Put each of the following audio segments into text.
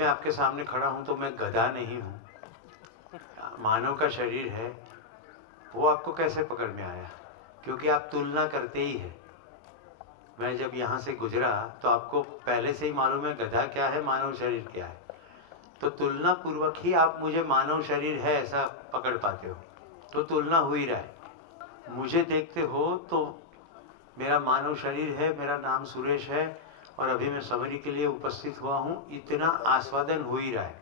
मैं आपके सामने खड़ा हूं तो मैं गधा नहीं हूं, मानव का शरीर है, वो आपको कैसे पकड़ में आया? क्योंकि आप तुलना करते ही है। मैं जब यहाँ से गुजरा तो आपको पहले से ही मालूम है गधा क्या है, मानव शरीर क्या है। तो तुलना पूर्वक ही आप मुझे मानव शरीर है ऐसा पकड़ पाते हो। तो तुलना हो ही रहा है। मुझे देखते हो तो मेरा मानव शरीर है, मेरा नाम सुरेश है और अभी मैं समरी के लिए उपस्थित हुआ हूँ, इतना आस्वादन हो ही रहा है।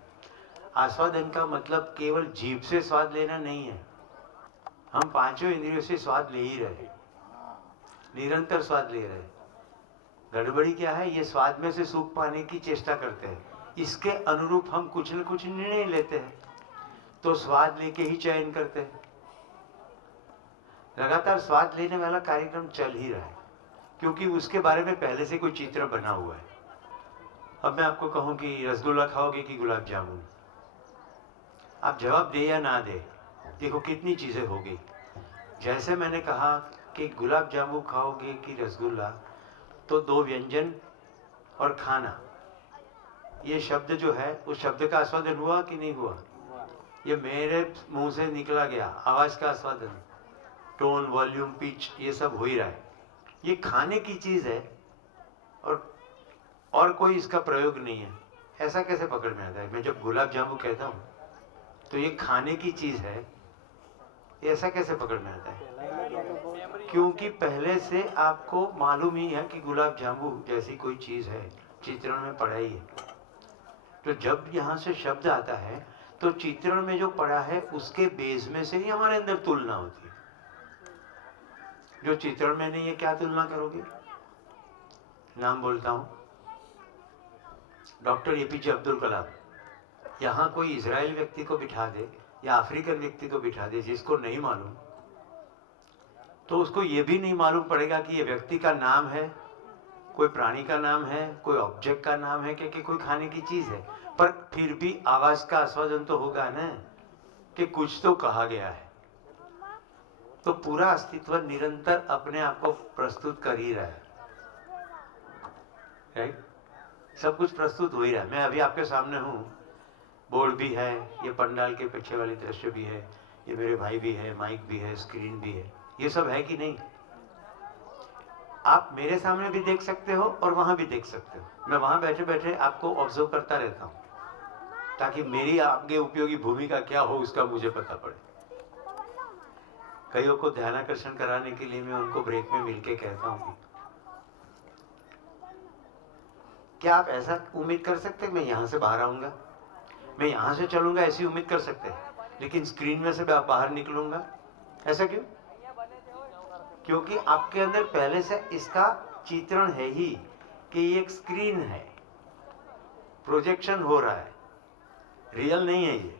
आस्वादन का मतलब केवल जीभ से स्वाद लेना नहीं है। हम पांचों इंद्रियों से स्वाद ले ही रहे, निरंतर स्वाद ले रहे। गड़बड़ी क्या है, ये स्वाद में से सुख पाने की चेष्टा करते हैं, इसके अनुरूप हम कुछ न कुछ निर्णय लेते हैं, तो स्वाद लेके ही चयन करते हैं। लगातार स्वाद लेने वाला कार्यक्रम चल ही रहा है, क्योंकि उसके बारे में पहले से कोई चित्र बना हुआ है। अब मैं आपको कहूं कि रसगुल्ला खाओगे कि गुलाब जामुन, आप जवाब दे या ना दे, देखो कितनी चीजें हो गई। जैसे मैंने कहा कि गुलाब जामुन खाओगे कि रसगुल्ला, तो दो व्यंजन और खाना, ये शब्द जो है उस शब्द का आस्वादन हुआ कि नहीं हुआ? ये मेरे मुंह से निकला गया, आवाज का आस्वादन, टोन, वॉल्यूम, पिच, ये सब हो ही रहा है। ये खाने की चीज है और कोई इसका प्रयोग नहीं है। ऐसा कैसे पकड़ में आता है? मैं जब गुलाब जामुन कहता हूं तो ये खाने की चीज है, ये ऐसा कैसे पकड़ में आता है? क्योंकि पहले से आपको मालूम ही है कि गुलाब जामुन जैसी कोई चीज है, चित्रण में पड़ा ही है। तो जब यहां से शब्द आता है तो चित्रण में जो पड़ा है उसके बेस में से ही हमारे अंदर तुलना होती है। जो चित्रण में नहीं है, क्या तुलना करोगे? नाम बोलता हूं, डॉक्टर एपीजे अब्दुल कलाम। यहां कोई इजराइल व्यक्ति को बिठा दे या अफ्रीकन व्यक्ति को बिठा दे जिसको नहीं मालूम, तो उसको यह भी नहीं मालूम पड़ेगा कि यह व्यक्ति का नाम है, कोई प्राणी का नाम है, कोई ऑब्जेक्ट का नाम है, कि कोई खाने की चीज है। पर फिर भी आवाज का आस्वादन तो होगा ना, कि कुछ तो कहा गया है। तो पूरा अस्तित्व निरंतर अपने आप को प्रस्तुत कर ही रहा है, राइट? सब कुछ प्रस्तुत हो ही रहा है। मैं अभी आपके सामने हूं, बोर्ड भी है, ये पंडाल के पीछे वाली दृश्य भी है, ये मेरे भाई भी है, माइक भी है, स्क्रीन भी है, ये सब है कि नहीं? आप मेरे सामने भी देख सकते हो और वहां भी देख सकते हो। मैं वहां बैठे बैठे आपको ऑब्जर्व करता रहता हूं, ताकि मेरी आगे उपयोगी भूमिका क्या हो उसका मुझे पता पड़े। कईयों को ध्यानाकर्षण कराने के लिए मैं उनको ब्रेक में मिलके कहता हूं, क्या आप ऐसा उम्मीद कर सकते हैं मैं यहां से बाहर आऊंगा, मैं यहां से चलूंगा, ऐसी उम्मीद कर सकते हैं? लेकिन स्क्रीन में से बाहर निकलूंगा, ऐसा क्यों? क्योंकि आपके अंदर पहले से इसका चित्रण है ही कि ये एक स्क्रीन है, प्रोजेक्शन हो रहा है, रियल नहीं है ये।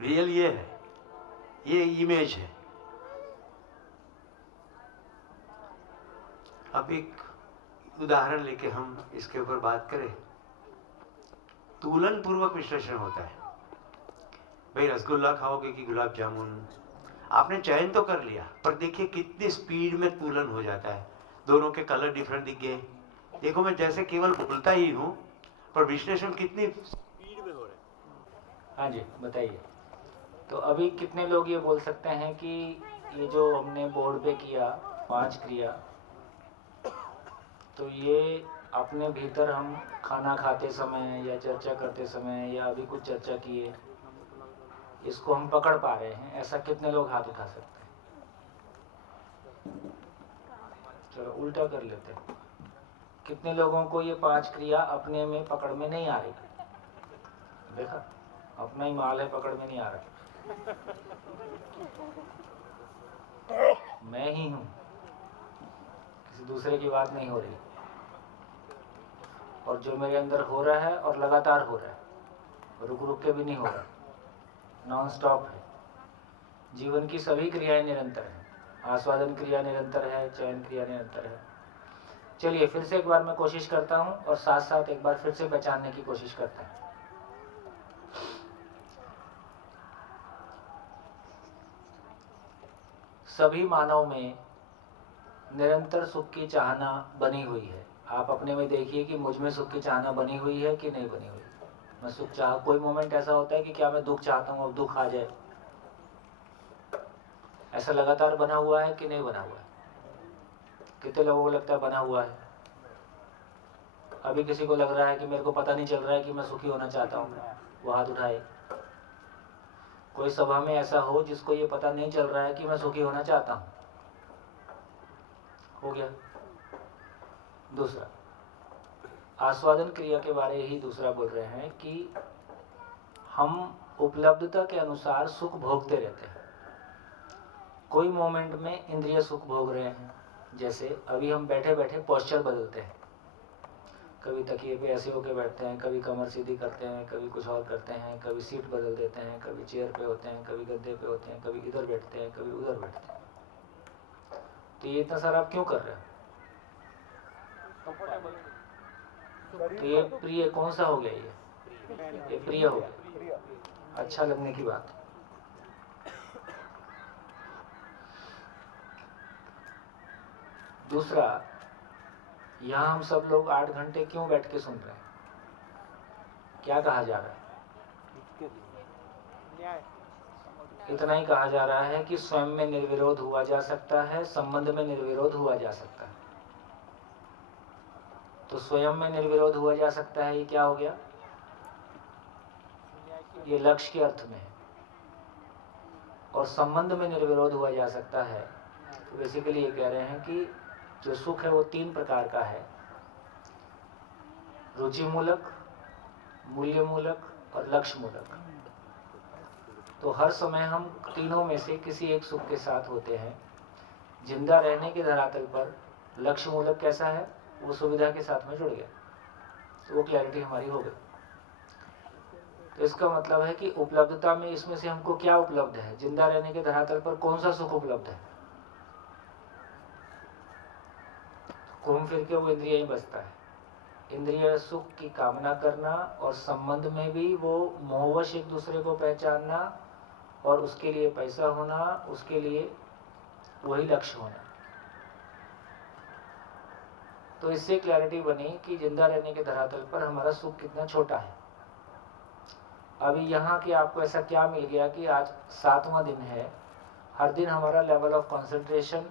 रियल ये है, ये इमेज है। अब एक उदाहरण लेके हम इसके ऊपर बात करें। तुलन पूर्वक विश्लेषण होता है। भाई रसगुल्ला खाओगे कि गुलाब जामुन, आपने चयन तो कर लिया, पर देखिए कितनी स्पीड में तुलन हो जाता है। दोनों के कलर डिफरेंट दिख गए। देखो मैं जैसे केवल बोलता ही हूं, पर विश्लेषण कितनी स्पीड में हो रहा है। हाँ जी, बताइए। तो अभी कितने लोग ये बोल सकते हैं कि ये जो हमने बोर्ड पे किया 5 क्रिया, तो ये अपने भीतर हम खाना खाते समय या चर्चा करते समय या अभी कुछ चर्चा किए, इसको हम पकड़ पा रहे हैं? ऐसा कितने लोग हाथ उठा सकते हैं? चलो उल्टा कर लेते हैं। कितने लोगों को ये 5 क्रिया अपने में पकड़ में नहीं आ रही? देखा, अपना ही माल है, पकड़ में नहीं आ रहा। मैं ही हूं, किसी दूसरे की बात नहीं हो रही। और जो मेरे अंदर हो रहा है और लगातार हो रहा है, रुक रुक के भी नहीं हो रहा, नॉन स्टॉप है। जीवन की सभी क्रियाएं निरंतर हैं। आस्वादन क्रिया निरंतर है, चयन क्रिया निरंतर है। चलिए फिर से एक बार मैं कोशिश करता हूं और साथ साथ एक बार फिर से पहचानने की कोशिश करते हैं। सभी मानव में निरंतर सुख की चाहना बनी हुई है। आप अपने में देखिए कि मुझ में सुख की चाहना बनी हुई है कि नहीं बनी हुई। मैं सुख चाह, कोई मोमेंट ऐसा होता है कि क्या मैं दुख चाहता हूँ, अब दुख आ जाए, ऐसा लगातार बना हुआ है कि नहीं बना हुआ है? कितने लोगों को लगता है बना हुआ है? अभी किसी को लग रहा है कि मेरे को पता नहीं चल रहा है कि मैं सुखी होना चाहता हूँ? वो हाथ उठाए। कोई सभा में ऐसा हो जिसको ये पता नहीं चल रहा है कि मैं सुखी होना चाहता हूँ? हो गया। दूसरा, आस्वादन क्रिया के बारे ही दूसरा बोल रहे हैं कि हम उपलब्धता के अनुसार सुख भोगते रहते हैं। कोई मोमेंट में इंद्रिय सुख भोग रहे हैं, जैसे अभी हम बैठे बैठे पोस्चर बदलते हैं, कभी तकिए पे ऐसे होके बैठते हैं, कभी कमर सीधी करते हैं, कभी कुछ और करते हैं, कभी सीट बदल देते हैं, कभी चेयर पे होते हैं, कभी गद्दे पे होते हैं, कभी इधर बैठते हैं, कभी उधर बैठते हैं। तो ये इतना सारा आप क्यों कर रहे हो? तो ये प्रिय कौन सा हो गया? ये प्रिय हो गया, अच्छा लगने की बात। दूसरा, यहाँ हम सब लोग 8 घंटे क्यों बैठ के सुन रहे हैं? क्या कहा जा रहा है? इतना ही कहा जा रहा है कि स्वयं में निर्विरोध हुआ जा सकता है, संबंध में निर्विरोध हुआ जा सकता है। तो स्वयं में निर्विरोध हुआ जा सकता है, ये क्या हो गया? ये लक्ष्य के अर्थ में है। और संबंध में निर्विरोध हुआ जा सकता है, तो बेसिकली ये कह रहे हैं कि जो सुख है वो 3 प्रकार का है, रुचि मूलक, मूल्य मूलक और लक्ष्य मूलक। तो हर समय हम तीनों में से किसी एक सुख के साथ होते हैं। जिंदा रहने के धरातल पर लक्ष्य मूलक कैसा है? वो सुविधा के साथ में जुड़ गया, तो वो क्लैरिटी हमारी हो गई। तो इसका मतलब है कि उपलब्धता में इसमें से हमको क्या उपलब्ध है? जिंदा रहने के धरातल पर कौन सा सुख उपलब्ध है? घूम फिर के वो इंद्रिय ही बचता है। इंद्रिय सुख की कामना करना और संबंध में भी वो मोहवश एक दूसरे को पहचानना और उसके लिए पैसा होना, उसके लिए वही लक्ष्य होना। तो इससे क्लैरिटी बनी कि जिंदा रहने के धरातल पर हमारा सुख कितना छोटा है। अभी यहाँ के आपको ऐसा क्या मिल गया कि आज 7वां दिन है, हर दिन हमारा लेवल ऑफ कंसंट्रेशन,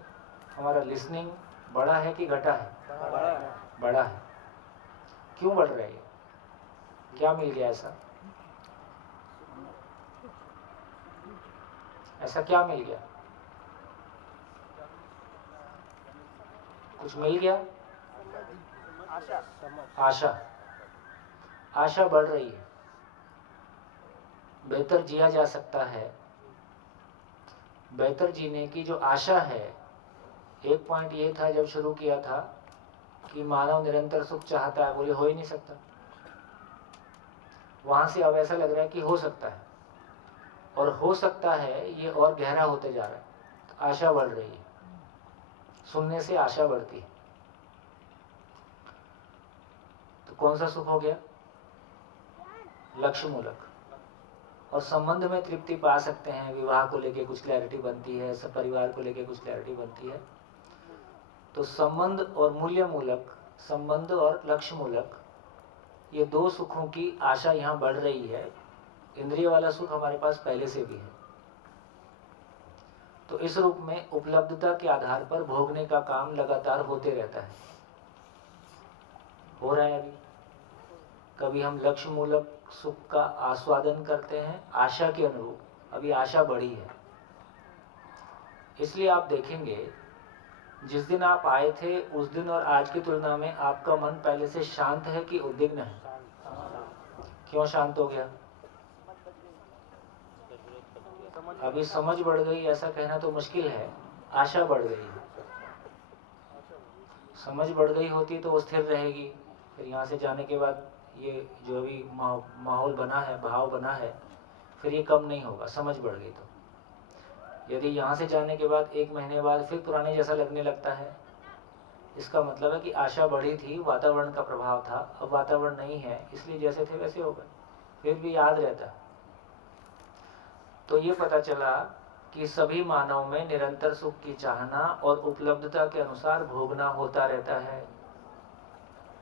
हमारा लिसनिंग बढ़ा है कि घटा है? बढ़ा है। क्यों बढ़ रहा है? क्या मिल गया ऐसा? ऐसा क्या मिल गया? कुछ मिल गया? आशा। आशा बढ़ रही है, बेहतर जिया जा सकता है। बेहतर जीने की जो आशा है, एक पॉइंट ये था जब शुरू किया था कि मानव निरंतर सुख चाहता है, बोले हो ही नहीं सकता। वहां से अब ऐसा लग रहा है कि हो सकता है, और हो सकता है ये और गहरा होते जा रहा है। तो आशा बढ़ रही है, सुनने से आशा बढ़ती है। तो कौन सा सुख हो गया? लक्ष्य मूलक। और संबंध में तृप्ति पा सकते हैं, विवाह को लेके कुछ क्लैरिटी बनती है, सब परिवार को लेके कुछ क्लैरिटी बनती है। तो संबंध और मूल्य मूलक, संबंध और लक्ष्य मूलक, ये 2 सुखों की आशा यहाँ बढ़ रही है। इंद्रिय वाला सुख हमारे पास पहले से भी है। तो इस रूप में उपलब्धता के आधार पर भोगने का काम लगातार होते रहता है, हो रहा है। अभी कभी हम लक्ष्य मूलक सुख का आस्वादन करते हैं आशा के अनुरूप, अभी आशा बढ़ी है। इसलिए आप देखेंगे जिस दिन आप आए थे उस दिन और आज की तुलना में आपका मन पहले से शांत है कि उद्विग्न है? क्यों शांत हो गया? अभी समझ बढ़ गई ऐसा कहना तो मुश्किल है, आशा बढ़ गई है। समझ बढ़ गई होती तो वो स्थिर रहेगी, फिर यहाँ से जाने के बाद ये जो भी माहौल बना है, भाव बना है, फिर ये कम नहीं होगा। समझ बढ़ गई तो यदि यहाँ से जाने के बाद 1 महीने बाद फिर पुराने जैसा लगने लगता है, इसका मतलब है कि आशा बढ़ी थी, वातावरण का प्रभाव था, अब वातावरण नहीं है, इसलिए जैसे थे वैसे हो गए, फिर भी याद रहता। तो ये पता चला कि सभी मानव में निरंतर सुख की चाहना और उपलब्धता के अनुसार भोगना होता रहता है।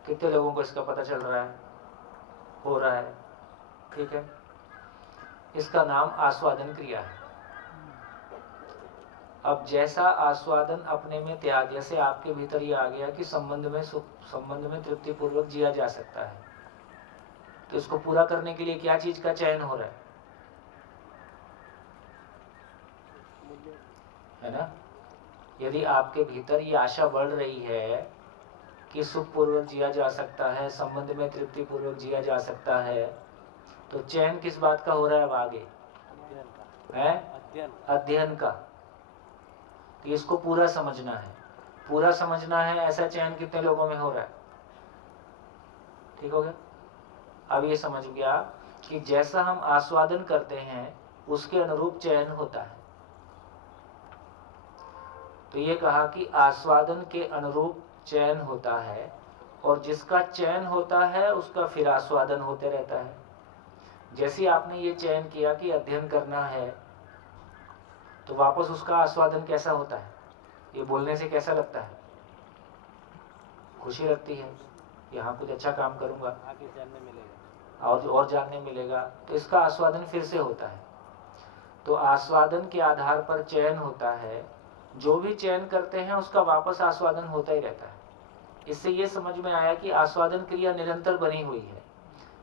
कितने लोगों को इसका पता चल रहा है, हो रहा है? ठीक है, इसका नाम आस्वादन क्रिया है। अब जैसा आस्वादन अपने में त्याग, जैसे आपके भीतर ये आ गया कि संबंध में सुख, संबंध में तृप्ति पूर्वक जिया जा सकता है, तो इसको पूरा करने के लिए क्या चीज का चयन हो रहा है ना? यदि आपके भीतर ये आशा बढ़ रही है कि सुख पूर्वक जिया जा सकता है, संबंध में तृप्ति पूर्वक जिया जा सकता है, तो चयन किस बात का हो रहा है अब आगे? अध्ययन का। तो इसको पूरा समझना है, पूरा समझना है। ऐसा चयन कितने लोगों में हो रहा है? ठीक हो गया? अब ये समझ गया कि जैसा हम आस्वादन करते हैं उसके अनुरूप चयन होता है। तो ये कहा कि आस्वादन के अनुरूप चयन होता है, और जिसका चयन होता है उसका फिर आस्वादन होते रहता है। जैसे आपने ये चयन किया कि अध्ययन करना है, तो वापस उसका आस्वादन कैसा होता है? ये बोलने से कैसा लगता है? खुशी लगती है, यहाँ कुछ अच्छा काम करूंगा, आगे जानने मिलेगा और जानने मिलेगा, तो इसका आस्वादन फिर से होता है। तो आस्वादन के आधार पर चयन होता है, जो भी चयन करते हैं उसका वापस आस्वादन होता ही रहता है। इससे ये समझ में आया कि आस्वादन क्रिया निरंतर बनी हुई है।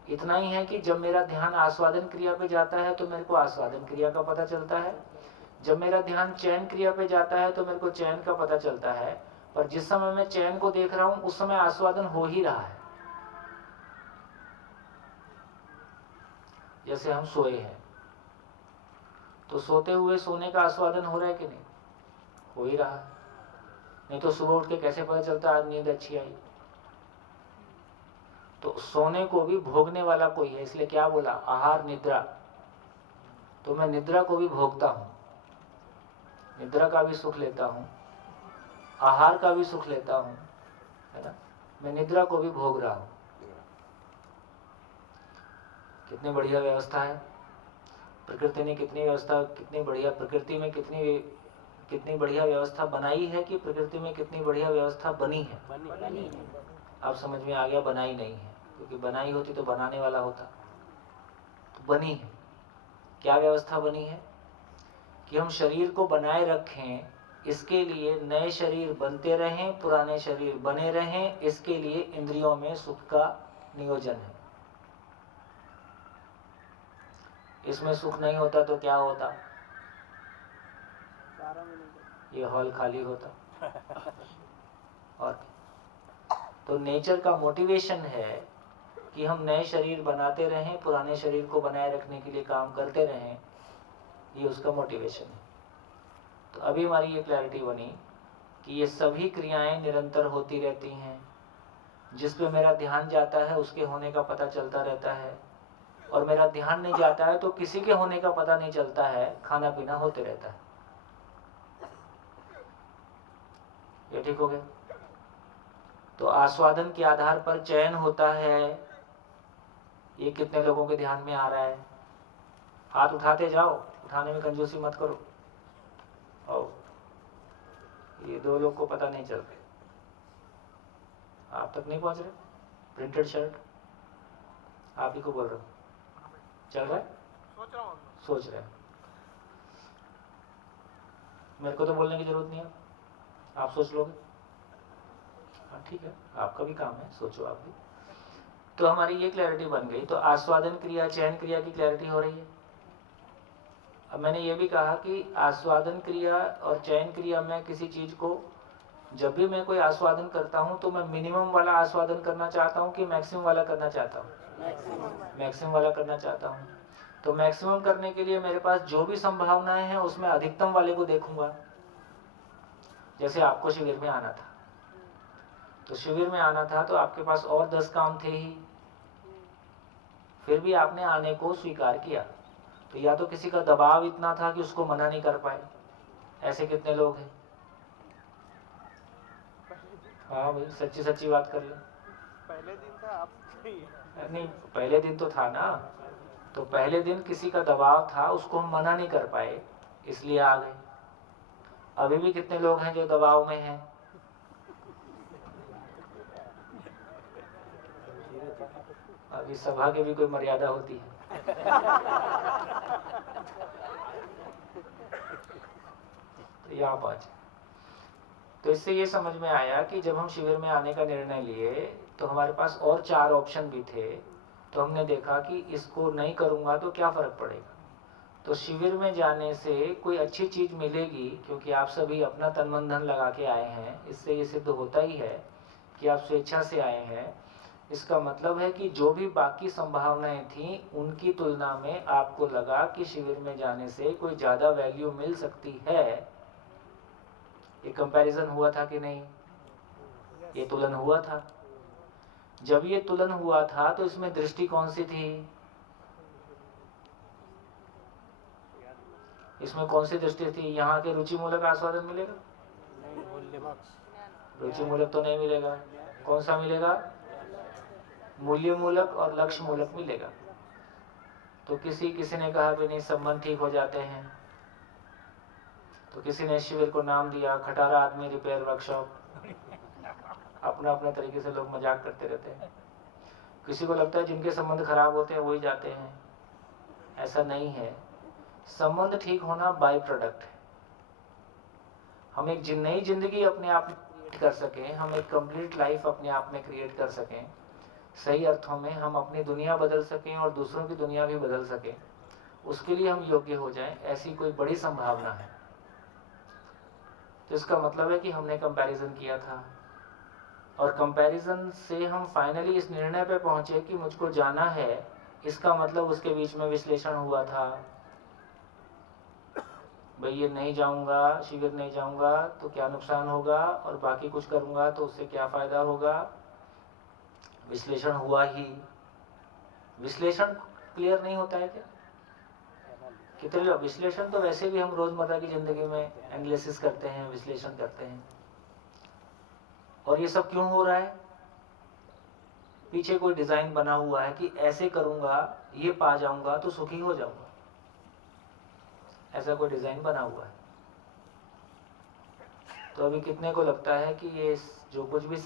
इतना ही है कि जब मेरा ध्यान आस्वादन क्रिया पे जाता है तो मेरे को आस्वादन क्रिया का पता चलता है, जब मेरा ध्यान चयन क्रिया पे जाता है तो मेरे को चयन का पता चलता है। पर जिस समय मैं चयन को देख रहा हूं उस समय आस्वादन हो ही रहा है। जैसे हम सोए हैं, तो सोते हुए सोने का आस्वादन हो रहा है कि नहीं? हो ही रहा है। नहीं तो सुबह उठ के कैसे पता चलता आज नींद अच्छी आई? तो सोने को भी भोगने वाला कोई है, इसलिए क्या बोला? आहार निद्रा। तो मैं निद्रा को भी भोगता हूं, निद्रा का भी सुख लेता हूं, आहार का भी सुख लेता हूं, है ना? मैं निद्रा को भी भोग रहा हूं। कितनी बढ़िया व्यवस्था है प्रकृति ने, कितनी व्यवस्था, कितनी बढ़िया प्रकृति में कितनी बढ़िया व्यवस्था बनाई है कि प्रकृति में कितनी बढ़िया व्यवस्था बनी है। अब समझ में आ गया, बनाई नहीं है, क्योंकि बनाई होती तो बनाने वाला होता। तो बनी है। क्या व्यवस्था बनी है? कि हम शरीर को बनाए रखें, इसके लिए नए शरीर बनते रहें, पुराने शरीर बने रहें, इसके लिए इंद्रियों में सुख का नियोजन है। इसमें सुख नहीं होता तो क्या होता? ये हॉल खाली होता। और तो नेचर का मोटिवेशन है कि हम नए शरीर बनाते रहें, पुराने शरीर को बनाए रखने के लिए काम करते रहें, ये उसका मोटिवेशन है। तो अभी हमारी ये क्लैरिटी बनी कि ये सभी क्रियाएं निरंतर होती रहती हैं। जिस पे मेरा ध्यान जाता है उसके होने का पता चलता रहता है, और मेरा ध्यान नहीं जाता है तो किसी के होने का पता नहीं चलता है, खाना पीना होते रहता है। ये ठीक हो गया? तो आस्वादन के आधार पर चयन होता है। ये कितने लोगों के ध्यान में आ रहा है? हाथ उठाते जाओ, उठाने में कंजूसी मत करो। और ये 2 लोग को पता नहीं चल रहा, आप तक नहीं पहुंच रहे। प्रिंटेड शर्ट, आप ही को बोल रहा हूं, चल रहा है? सोच रहे हैं। मेरे को तो बोलने की जरूरत नहीं है, आप सोच लोगे। हाँ ठीक है, आपका भी काम है, सोचो आप भी। तो हमारी ये क्लैरिटी बन गई। तो आस्वादन क्रिया, चयन क्रिया की क्लैरिटी हो रही है। अब मैंने ये भी कहा कि आस्वादन क्रिया और चयन क्रिया में किसी चीज को, जब भी मैं कोई आस्वादन करता हूं तो मैं मिनिमम वाला आस्वादन करना चाहता हूं कि मैक्सिमम वाला करना चाहता हूं? मैक्सिमम वाला करना चाहता हूं। तो मैक्सिमम करने के लिए मेरे पास जो भी संभावनाएं हैं उसमें अधिकतम वाले को देखूंगा। जैसे आपको शिविर में आना था, तो शिविर में आना था तो आपके पास और 10 काम थे ही, फिर भी आपने आने को स्वीकार किया। तो या तो किसी का दबाव इतना था कि उसको मना नहीं कर पाए। ऐसे कितने लोग हैं? हाँ भाई, सच्ची सच्ची बात कर ले। पहले दिन था, आप नहीं, पहले दिन तो था ना। तो पहले दिन किसी का दबाव था, उसको हम मना नहीं कर पाए, इसलिए आ गए। अभी भी कितने लोग हैं जो दबाव में हैं? अभी सभा की भी कोई मर्यादा होती है। तो यहाँ पहुंचे। तो इससे ये समझ में आया कि जब हम शिविर में आने का निर्णय लिए तो हमारे पास और 4 ऑप्शन भी थे। तो हमने देखा कि इसको नहीं करूंगा तो क्या फर्क पड़ेगा। तो शिविर में जाने से कोई अच्छी चीज मिलेगी, क्योंकि आप सभी अपना तन मन धन लगा के आए हैं। इससे ये सिद्ध होता ही है कि आप स्वेच्छा से आए हैं। इसका मतलब है कि जो भी बाकी संभावनाएं थी उनकी तुलना में आपको लगा कि शिविर में जाने से कोई ज्यादा वैल्यू मिल सकती है। ये कंपैरिजन हुआ था कि नहीं? ये तुलन हुआ था। जब ये तुलन हुआ था तो इसमें दृष्टि कौन सी थी? इसमें कौन सी दृष्टि थी? यहाँ के रुचि मूलक आस्वादन मिलेगा? रुचि मूलक तो नहीं मिलेगा। कौन सा मिलेगा? मूल्य मूलक और लक्ष्य मूलक मिलेगा। तो किसी ने कहा भी नहीं, संबंध ठीक हो जाते हैं। तो किसी ने शिविर को नाम दिया खटारा आदमी रिपेयर वर्कशॉप। अपना अपना तरीके से लोग मजाक करते रहते हैं। किसी को लगता है जिनके संबंध खराब होते हैं वही जाते हैं। ऐसा नहीं है। संबंध ठीक होना बाय प्रोडक्ट है। हम एक नई जिंदगी अपने आप में क्रिएट कर सकें, हम एक कंप्लीट लाइफ अपने आप में क्रिएट कर सकें, सही अर्थों में हम अपनी दुनिया बदल सकें और दूसरों की दुनिया भी बदल सकें, उसके लिए हम योग्य हो जाएं, ऐसी कोई बड़ी संभावना है। तो इसका मतलब है कि हमने कंपैरिजन किया था और कंपैरिजन से हम फाइनली इस निर्णय पे पहुंचे कि मुझको जाना है। इसका मतलब उसके बीच में विश्लेषण हुआ था। भाई ये नहीं जाऊंगा, शिविर नहीं जाऊंगा तो क्या नुकसान होगा, और बाकी कुछ करूंगा तो उससे क्या फायदा होगा। विश्लेषण हुआ ही। विश्लेषण क्लियर नहीं होता है क्या? कितने लोग विश्लेषण तो वैसे भी हम रोजमर्रा की जिंदगी में एनालिसिस करते हैं, विश्लेषण करते हैं। और ये सब क्यों हो रहा है? पीछे कोई डिजाइन बना हुआ है कि ऐसे करूंगा, ये पा जाऊंगा तो सुखी हो जाऊंगा। ऐसा कोई डिजाइन बना हुआ है। तो अभी कितने को लगता है कि ये जो कुछ भी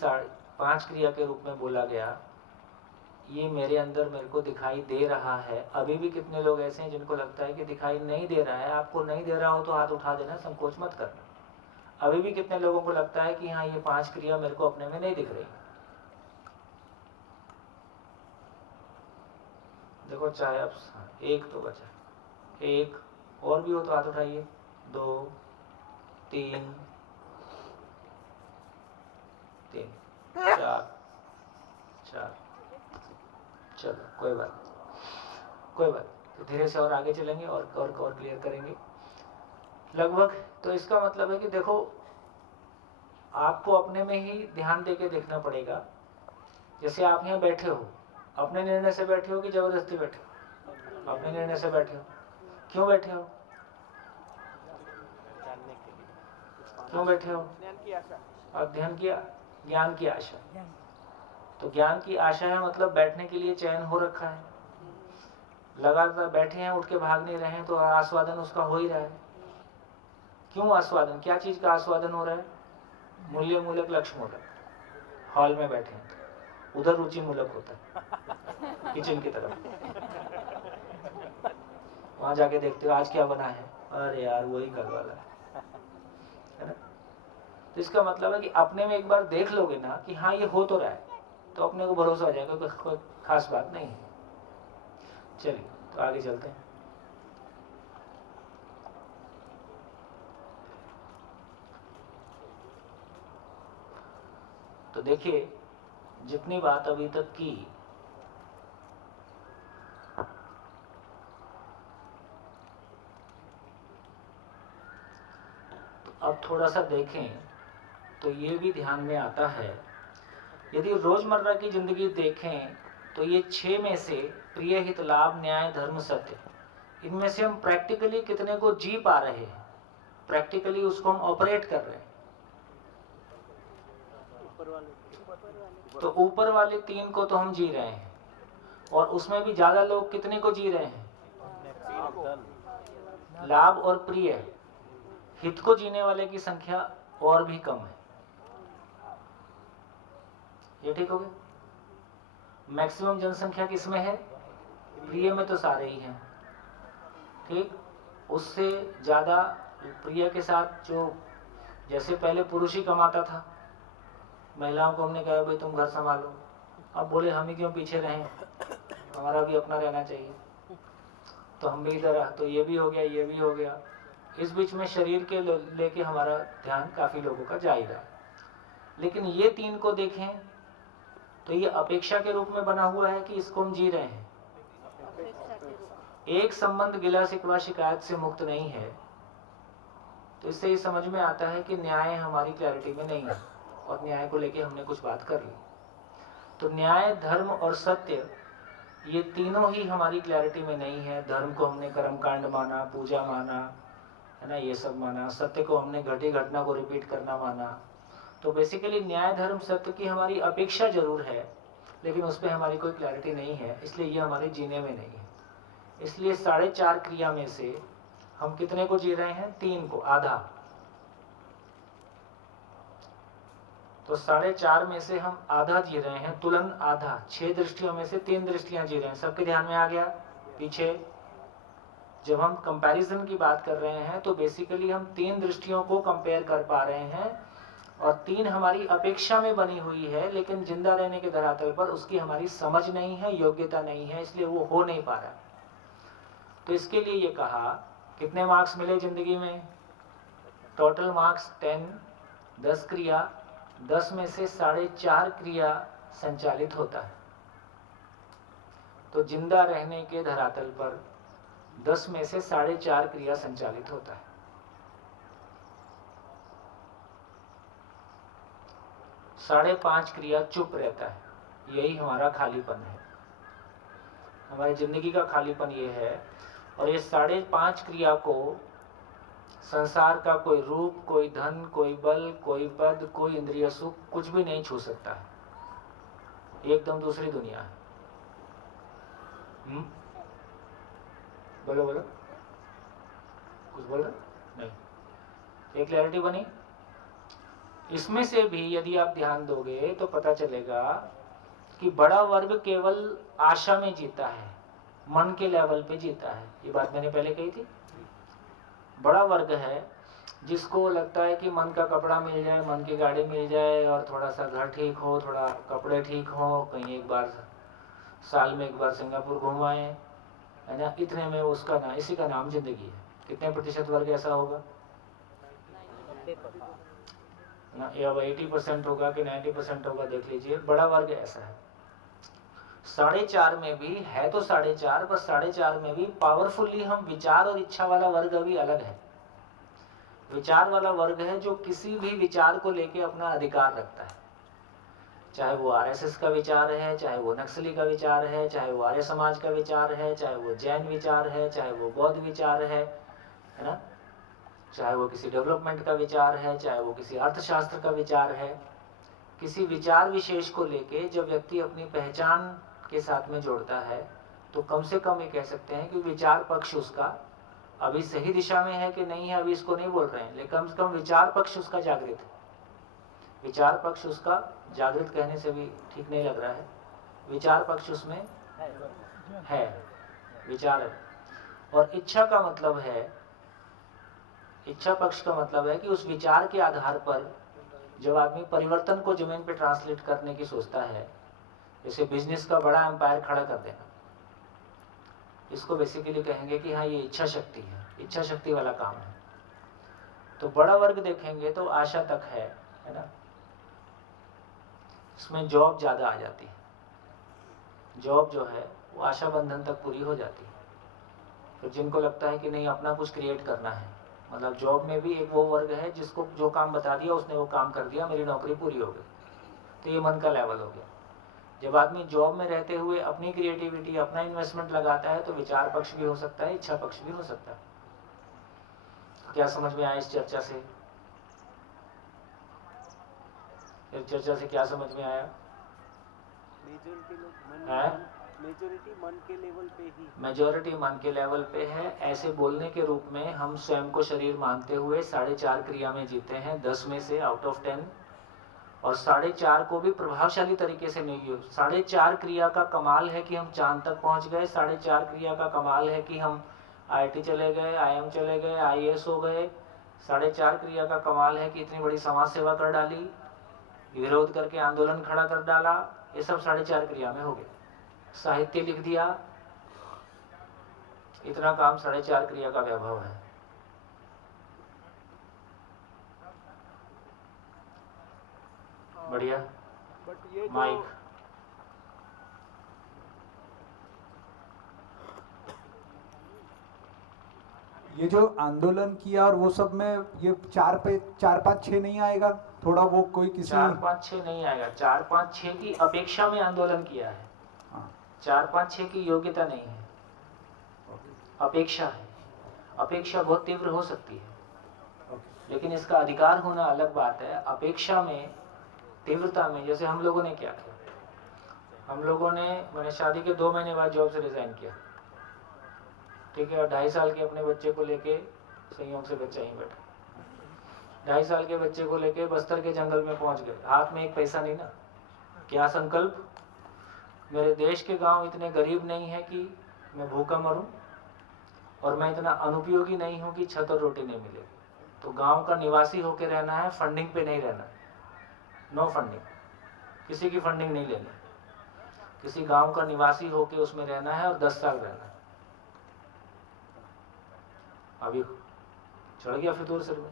5 क्रिया के रूप में बोला गया, ये मेरे अंदर मेरे को दिखाई दे रहा है? अभी भी कितने लोग ऐसे हैं जिनको लगता है कि दिखाई नहीं दे रहा है? आपको नहीं दे रहा हो तो हाथ उठा देना, संकोच मत करना। अभी भी कितने लोगों को लगता है कि हाँ ये 5 क्रिया मेरे को अपने में नहीं दिख रही? देखो चाहे अब एक तो बचा, एक और भी हो तो हाथ उठाइए। 2 3 4 चलो कोई बात तो धीरे से और आगे चलेंगे और क्लियर करेंगे लगभग। तो इसका मतलब है कि देखो, आपको अपने में ही ध्यान देके देखना पड़ेगा। जैसे आप यहाँ बैठे हो, अपने निर्णय से बैठे हो कि जबरदस्ती बैठे हो? अपने निर्णय से बैठे हो। क्यों बैठे हो? जानने के लिए। क्यों बैठे हो? ज्ञान की आशा। अध्ययन किया, ज्ञान की आशा। तो ज्ञान की आशा है मतलब बैठने के लिए चयन हो रखा है। लगातार बैठे हैं, उठ के भाग नहीं रहे हैं, तो आस्वादन उसका हो ही रहा है। क्यों आस्वादन? क्या चीज का आस्वादन हो रहा है? मूल्य मूलक, लक्ष्य मूलक। हॉल में बैठे हैं, उधर रुचि मूलक होता है, किचन की तरफ। वहां जाके देखते हो आज क्या बना है, अरे यार वही कल वाला है ना। तो इसका मतलब है कि अपने में एक बार देख लोगे ना कि हाँ ये हो तो रहा है, तो अपने को भरोसा हो जाएगा कि कोई खास बात नहीं है। चलिए तो आगे चलते हैं। तो देखिए, जितनी बात अभी तक की, तो अब थोड़ा सा देखें तो ये भी ध्यान में आता है। यदि रोजमर्रा की जिंदगी देखें तो ये 6 में से प्रिय, हित, लाभ, न्याय, धर्म, सत्य, इनमें से हम प्रैक्टिकली कितने को जी पा रहे हैं? प्रैक्टिकली उसको हम ऑपरेट कर रहे हैं। तो ऊपर वाले 3 को तो हम जी रहे हैं, और उसमें भी ज्यादा लोग कितने को जी रहे हैं? लाभ और प्रिय, हित को जीने वाले की संख्या और भी कम है। ये ठीक हो गया? मैक्सिमम जनसंख्या किसमें है? प्रिय में तो सारे ही हैं, ठीक। उससे ज़्यादा प्रिय के साथ जो, जैसे पहले पुरुष ही कमाता था, महिलाओं को हमने कहा भाई तुम घर संभालो, अब बोले हम ही क्यों पीछे रहें, हमारा भी अपना रहना चाहिए, तो हम भी इधर आ, तो ये भी हो गया, ये भी हो गया। इस बीच में शरीर के लेके हमारा ध्यान काफ़ी लोगों का जा ही रहा है। लेकिन ये तीन को देखें तो ये अपेक्षा के रूप में बना हुआ है कि इसको हम जी रहे हैं। एक संबंध गिला शिकवा शिकायत से मुक्त नहीं है, तो इससे ये समझ में आता है कि न्याय हमारी क्लैरिटी में नहीं है और न्याय को लेके हमने कुछ बात कर ली। तो न्याय, धर्म और सत्य, ये तीनों ही हमारी क्लैरिटी में नहीं है। धर्म को हमने कर्मकांड माना, पूजा माना, है ना, ये सब माना। सत्य को हमने घटी घटना को रिपीट करना माना। तो बेसिकली न्याय, धर्म, सत्य की हमारी अपेक्षा जरूर है, लेकिन उस पर हमारी कोई क्लैरिटी नहीं है, इसलिए ये हमारे जीने में नहीं है। इसलिए 4.5 क्रिया में से हम कितने को जी रहे हैं? 3 को, आधा। तो 4.5 में से हम आधा जी रहे हैं, तुलन आधा। 6 दृष्टियों में से 3 दृष्टियां जी रहे हैं। सबके ध्यान में आ गया? पीछे जब हम कंपैरिजन की बात कर रहे हैं तो बेसिकली हम 3 दृष्टियों को कंपेयर कर पा रहे हैं, और 3 हमारी अपेक्षा में बनी हुई है, लेकिन जिंदा रहने के धरातल पर उसकी हमारी समझ नहीं है, योग्यता नहीं है, इसलिए वो हो नहीं पा रहा। तो इसके लिए ये कहा, कितने मार्क्स मिले जिंदगी में? टोटल मार्क्स 10, 10 क्रिया, 10 में से 4.5 क्रिया संचालित होता है। तो जिंदा रहने के धरातल पर 10 में से 4.5 क्रिया संचालित होता है। 5.5 क्रिया चुप रहता है। यही हमारा खालीपन है, हमारी जिंदगी का खालीपन ये है। और ये 5.5 क्रिया को संसार का कोई रूप, कोई धन, कोई बल, कोई पद, कोई इंद्रिय सुख, कुछ भी नहीं छू सकता है। एकदम दूसरी दुनिया है। बोलो बोलो, कुछ बोल रहे? नहीं। एक क्लैरिटी बनी? इसमें से भी यदि आप ध्यान दोगे तो पता चलेगा कि बड़ा वर्ग केवल आशा में जीता है, मन के लेवल पे जीता है। ये बात मैंने पहले कही थी। बड़ा वर्ग है जिसको लगता है कि मन का कपड़ा मिल जाए, मन की गाड़ी मिल जाए, और थोड़ा सा घर ठीक हो, थोड़ा कपड़े ठीक हो, कहीं एक बार साल में एक बार सिंगापुर घूम आए, है ना, इतने में उसका ना, इसी का नाम जिंदगी है। कितने प्रतिशत वर्ग ऐसा होगा ना? या 80% होगा कि 90% होगा, देख लीजिए। बड़ा वर्ग ऐसा है। 4.5 में भी है तो 4.5, बस 4.5 में भी पावरफुली हम विचार और इच्छा वाला वर्ग अभी अलग है। विचार वाला वर्ग है जो किसी भी विचार को लेके अपना अधिकार रखता है, चाहे वो आरएसएस का विचार है, चाहे वो नक्सली का विचार है, चाहे वो आर्य समाज का विचार है, चाहे वो जैन विचार है, चाहे वो बौद्ध विचार है ना, चाहे वो किसी डेवलपमेंट का विचार है, चाहे वो किसी अर्थशास्त्र का विचार है। किसी विचार विशेष को लेके जब व्यक्ति अपनी पहचान के साथ में जोड़ता है तो कम से कम ये कह सकते हैं कि विचार पक्ष उसका अभी सही दिशा में है कि नहीं है, अभी इसको नहीं बोल रहे हैं, लेकिन कम से कम विचार पक्ष उसका जागृत है। विचार पक्ष उसका जागृत कहने से भी ठीक नहीं लग रहा है, विचार पक्ष उसमें है, विचार है। और इच्छा का मतलब है, इच्छा पक्ष का मतलब है कि उस विचार के आधार पर जब आदमी परिवर्तन को जमीन पे ट्रांसलेट करने की सोचता है, जैसे बिजनेस का बड़ा एम्पायर खड़ा कर देना, इसको बेसिकली कहेंगे कि हाँ ये इच्छा शक्ति है, इच्छा शक्ति वाला काम है। तो बड़ा वर्ग देखेंगे तो आशा तक है ना, इसमें जॉब ज्यादा आ जाती है। जॉब जो है वो आशा बंधन तक पूरी हो जाती है। फिर जिनको लगता है कि नहीं अपना कुछ क्रिएट करना है, मतलब जॉब में भी एक वो वर्ग है जिसको जो काम बता दिया उसने वो काम कर दिया, मेरी नौकरी पूरी हो गई, तो ये मन का लेवल हो गया। जब आदमी जॉब में रहते हुए अपनी क्रिएटिविटी, अपना इन्वेस्टमेंट लगाता है तो विचार पक्ष भी हो सकता है, इच्छा पक्ष भी हो सकता है। क्या समझ में आया इस चर्चा से? इस चर्चा से क्या समझ में आया? मेजोरिटी मन के लेवल पे ही, मेजोरिटी मन के लेवल पे है। ऐसे बोलने के रूप में हम स्वयं को शरीर मानते हुए 4.5 क्रिया में जीते हैं, 10 में से आउट ऑफ 10। और 4.5 को भी प्रभावशाली तरीके से नहीं यूज। 4.5 क्रिया का कमाल है कि हम चांद तक पहुंच गए। 4.5 क्रिया का कमाल है कि हम IIT चले गए, IIM चले गए, IAS हो गए। 4.5 क्रिया का कमाल है कि इतनी बड़ी समाज सेवा कर डाली, विरोध करके आंदोलन खड़ा कर डाला। ये सब 4.5 क्रिया में हो गया। साहित्य लिख दिया, इतना काम 4.5 क्रिया का वैभव है। बढ़िया। बट ये माइक। ये जो आंदोलन किया और वो सब में ये 4 पे 4 5 6 नहीं आएगा? थोड़ा वो कोई किसी 4 5 6 नहीं आएगा। 4 5 6 की अपेक्षा में आंदोलन किया है। हाँ, 4 5 6 की योग्यता नहीं है, अपेक्षा है। अपेक्षा बहुत तीव्र हो सकती है, ओके। लेकिन इसका अधिकार होना अलग बात है। अपेक्षा में, तीव्रता में, जैसे हम लोगों ने क्या किया, हम लोगों ने, मैंने शादी के 2 महीने बाद जॉब से रिजाइन किया, ठीक है, और 2.5 साल के अपने बच्चे को लेके, संयोग से बच्चा ही बैठा, 2.5 साल के बच्चे को लेके बस्तर के जंगल में पहुंच गए। हाथ में एक पैसा नहीं ना। क्या संकल्प, मेरे देश के गांव इतने गरीब नहीं है कि मैं भूखा मरूं, और मैं इतना अनुपयोगी नहीं हूं कि छत और रोटी नहीं मिले। तो गांव का निवासी होकर रहना है, फंडिंग पे नहीं रहना। नो फंडिंग, किसी की फंडिंग नहीं लेनी। किसी गांव का निवासी होकर उसमें रहना है और 10 साल रहना है। अभी चढ़ गया फितूर सिर में।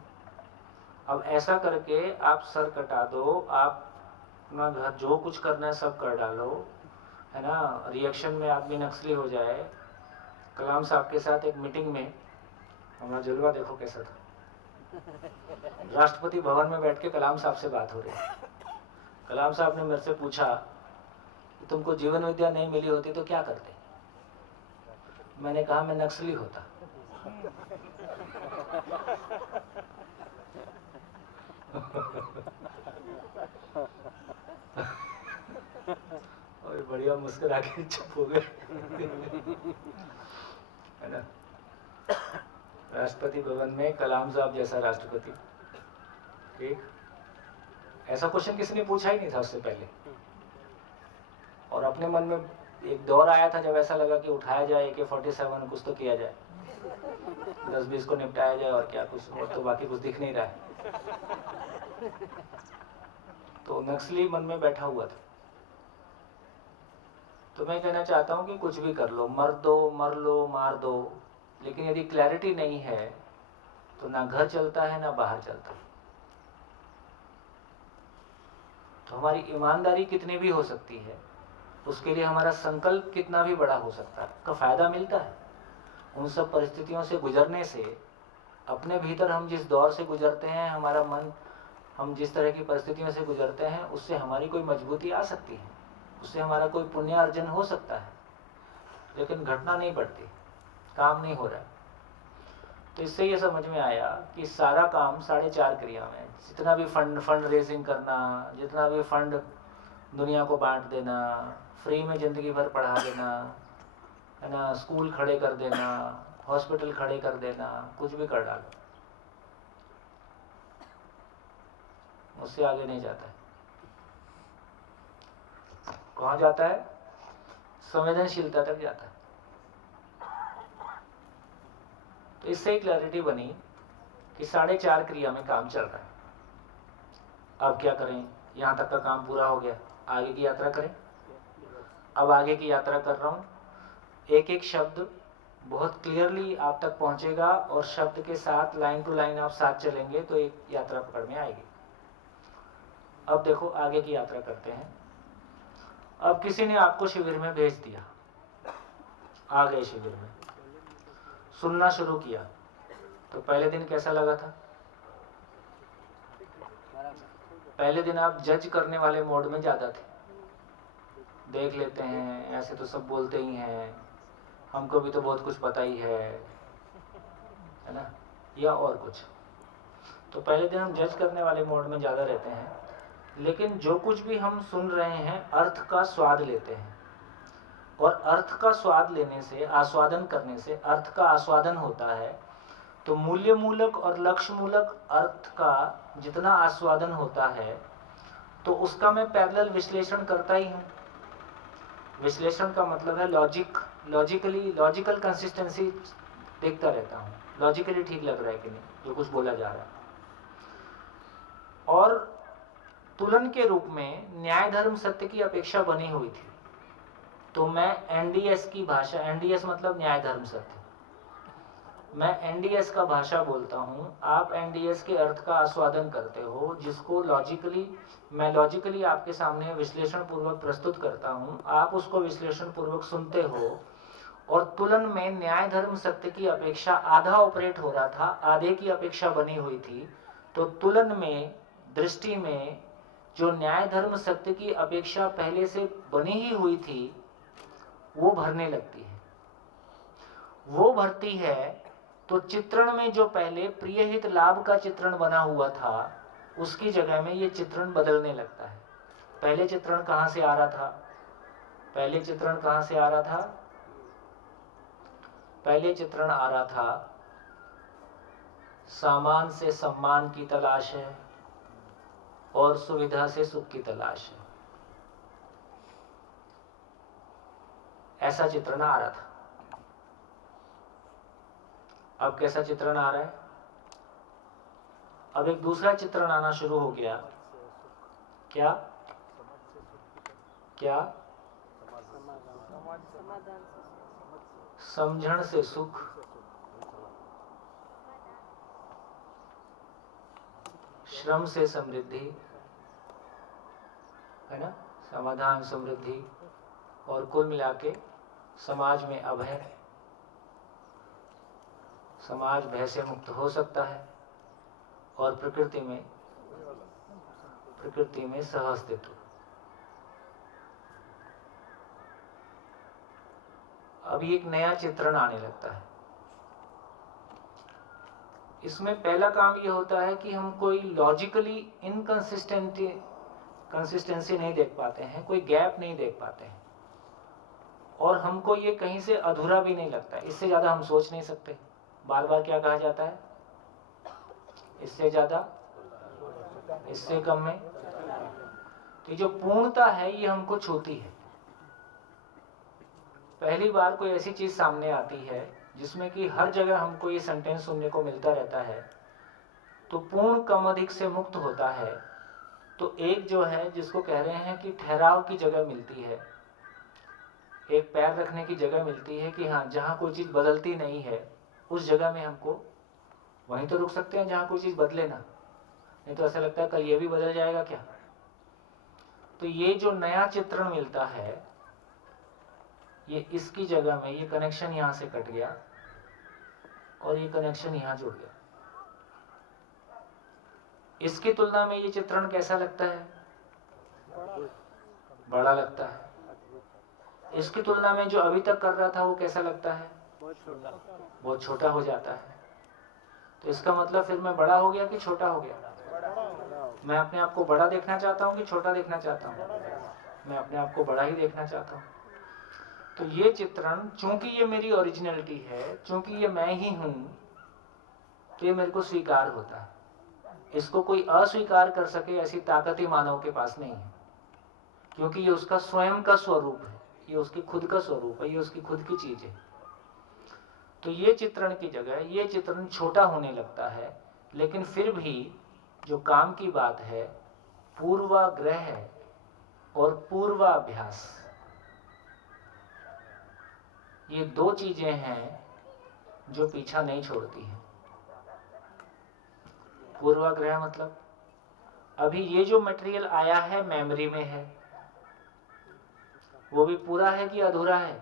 अब ऐसा करके आप सर कटा दो, आप अपना घर जो कुछ करना है सब कर डालो, है ना। रिएक्शन में आदमी नक्सली हो जाए। कलाम साहब के साथ एक मीटिंग में, हमारा जलवा देखो कैसा था। राष्ट्रपति भवन में बैठ के कलाम साहब से बात हो रही है। कलाम साहब ने मेरे से पूछा कि तुमको जीवन विद्या नहीं मिली होती तो क्या करते। मैंने कहा मैं नक्सली होता। और बढ़िया मुस्कुरा के चुप हो गए, है ना। राष्ट्रपति भवन में कलाम साहब जैसा राष्ट्रपति, ठीक, ऐसा क्वेश्चन किसी ने पूछा ही नहीं था उससे पहले। और अपने मन में एक दौर आया था जब ऐसा लगा कि उठाया जाए AK-47, कुछ तो किया जाए, 10-20 को निपटाया जाए, और क्या कुछ, और तो बाकी कुछ दिख नहीं रहा है। तो नक्सली मन में बैठा हुआ था। तो मैं कहना चाहता हूं कि कुछ भी कर लो, मर दो, मर लो, मार दो, लेकिन यदि क्लैरिटी नहीं है तो ना घर चलता है ना बाहर चलता है। तो हमारी ईमानदारी कितनी भी हो सकती है, उसके लिए हमारा संकल्प कितना भी बड़ा हो सकता है, का फायदा मिलता है। उन सब परिस्थितियों से गुजरने से, अपने भीतर हम जिस दौर से गुजरते हैं, हमारा मन, हम जिस तरह की परिस्थितियों से गुजरते हैं, उससे हमारी कोई मजबूती आ सकती है, उससे हमारा कोई पुण्य अर्जन हो सकता है, लेकिन घटना नहीं बढ़ती, काम नहीं हो रहा है। तो इससे ये समझ में आया कि सारा काम 4.5 क्रिया में, जितना भी फंड रेजिंग करना, जितना भी फंड दुनिया को बांट देना, फ्री में जिंदगी भर पढ़ा देना, है ना, स्कूल खड़े कर देना, हॉस्पिटल खड़े कर देना, कुछ भी कर डालो, उससे आगे नहीं जाता है। कहाँ जाता है? संवेदनशीलता तक जाता है। तो इससे ही क्लैरिटी बनी कि 4.5 क्रिया में काम चल रहा है। अब क्या करें? यहां तक का काम पूरा हो गया, आगे की यात्रा करें। अब आगे की यात्रा कर रहा हूं। एक एक शब्द बहुत क्लियरली आप तक पहुंचेगा, और शब्द के साथ लाइन टू लाइन आप साथ चलेंगे तो एक यात्रा पकड़ में आएगी। अब देखो आगे की यात्रा करते हैं। अब किसी ने आपको शिविर में भेज दिया, आ गए शिविर में, सुनना शुरू किया, तो पहले दिन कैसा लगा था? पहले दिन आप जज करने वाले मोड में ज्यादा थे। देख लेते हैं, ऐसे तो सब बोलते ही हैं, हमको भी तो बहुत कुछ पता ही है ना, या और कुछ। तो पहले दिन हम जज करने वाले मोड में ज्यादा रहते हैं, लेकिन जो कुछ भी हम सुन रहे हैं अर्थ का स्वाद लेते हैं, और अर्थ का स्वाद लेने से, आस्वादन करने से अर्थ का आस्वादन होता है। तो मूल्य मूलक और लक्ष्य मूलक अर्थ का जितना आस्वादन होता है, तो उसका मैं पैरेलल विश्लेषण करता ही हूँ। विश्लेषण का मतलब है लॉजिकल कंसिस्टेंसी देखता रहता हूँ, लॉजिकली ठीक लग रहा है कि नहीं जो कुछ बोला जा रहा है। और तुलन के रूप में न्याय धर्म सत्य की अपेक्षा बनी हुई थी, तो मैं एनडीएस की भाषा, एनडीएस मतलब न्याय धर्म सत्य, मैं एनडीएस का भाषा बोलता हूँ, आप एनडीएस के अर्थ का आस्वादन करते हो, जिसको मैं लॉजिकली आपके सामने विश्लेषण पूर्वक प्रस्तुत करता हूँ, आप उसको विश्लेषण पूर्वक सुनते हो। और तुलन में न्याय धर्म सत्य की अपेक्षा आधा ऑपरेट हो रहा था, आधे की अपेक्षा बनी हुई थी। तो तुलन में, दृष्टि में जो न्याय धर्म सत्य की अपेक्षा पहले से बनी ही हुई थी, वो भरने लगती है। वो भरती है तो चित्रण में जो पहले प्रियहित लाभ का चित्रण बना हुआ था, उसकी जगह में ये चित्रण बदलने लगता है। पहले चित्रण कहां से आ रहा था? पहले चित्रण कहां से आ रहा था? पहले चित्रण आ रहा था सामान से सम्मान की तलाश है और सुविधा से सुख की तलाश है, ऐसा चित्रण आ रहा था। अब कैसा चित्रण आ रहा है? अब एक दूसरा चित्रण आना शुरू हो गया। क्या क्या? समझण से सुख, श्रम से समृद्धि, है ना, समाधान, समृद्धि, और कुल मिला के समाज में अभय। समाज भय से मुक्त हो सकता है और प्रकृति में सह अस्तित्व। अब एक नया चित्रण आने लगता है। इसमें पहला काम ये होता है कि हम कोई लॉजिकली कंसिस्टेंसी नहीं देख पाते हैं, कोई गैप नहीं देख पाते हैं, और हमको ये कहीं से अधूरा भी नहीं लगता है। इससे ज्यादा हम सोच नहीं सकते। बार बार क्या कहा जाता है? इससे ज्यादा, इससे कम में। तो जो पूर्णता है ये हमको छूती है। पहली बार कोई ऐसी चीज सामने आती है जिसमें कि हर जगह हमको ये सेंटेंस सुनने को मिलता रहता है, तो पूर्ण कम अधिक से मुक्त होता है। तो एक जो है जिसको कह रहे हैं कि ठहराव की जगह मिलती है, एक पैर रखने की जगह मिलती है कि हाँ, जहाँ कोई चीज बदलती नहीं है उस जगह में हमको वहीं तो रुक सकते हैं जहाँ कोई चीज बदले ना। नहीं तो ऐसा लगता है कल ये भी बदल जाएगा क्या। तो ये जो नया चित्रण मिलता है, ये इसकी जगह में ये कनेक्शन यहाँ से कट गया और ये कनेक्शन यहाँ जुड़ गया। इसकी तुलना में ये चित्रण कैसा लगता है? बड़ा लगता है। इसकी तुलना में जो अभी तक कर रहा था वो कैसा लगता है? बहुत छोटा हो जाता है। तो इसका मतलब फिर मैं बड़ा हो गया कि छोटा हो गया? मैं अपने आप को बड़ा देखना चाहता हूँ कि छोटा देखना चाहता हूँ? मैं अपने आप को बड़ा ही देखना चाहता हूँ। तो ये चित्रण, चूंकि ये मेरी ओरिजिनलिटी है, चूंकि ये मैं ही हूं, तो ये मेरे को स्वीकार होता है। इसको कोई अस्वीकार कर सके ऐसी ताकत ही मानव के पास नहीं है, क्योंकि ये उसका स्वयं का स्वरूप है, ये उसकी खुद का स्वरूप है, ये उसकी खुद की चीज है। तो ये चित्रण की जगह ये चित्रण छोटा होने लगता है। लेकिन फिर भी जो काम की बात है, पूर्वाग्रह और पूर्वाभ्यास, ये दो चीजें हैं जो पीछा नहीं छोड़ती हैं। पूर्वाग्रह मतलब अभी ये जो मटेरियल आया है मेमोरी में है, वो भी पूरा है कि अधूरा है?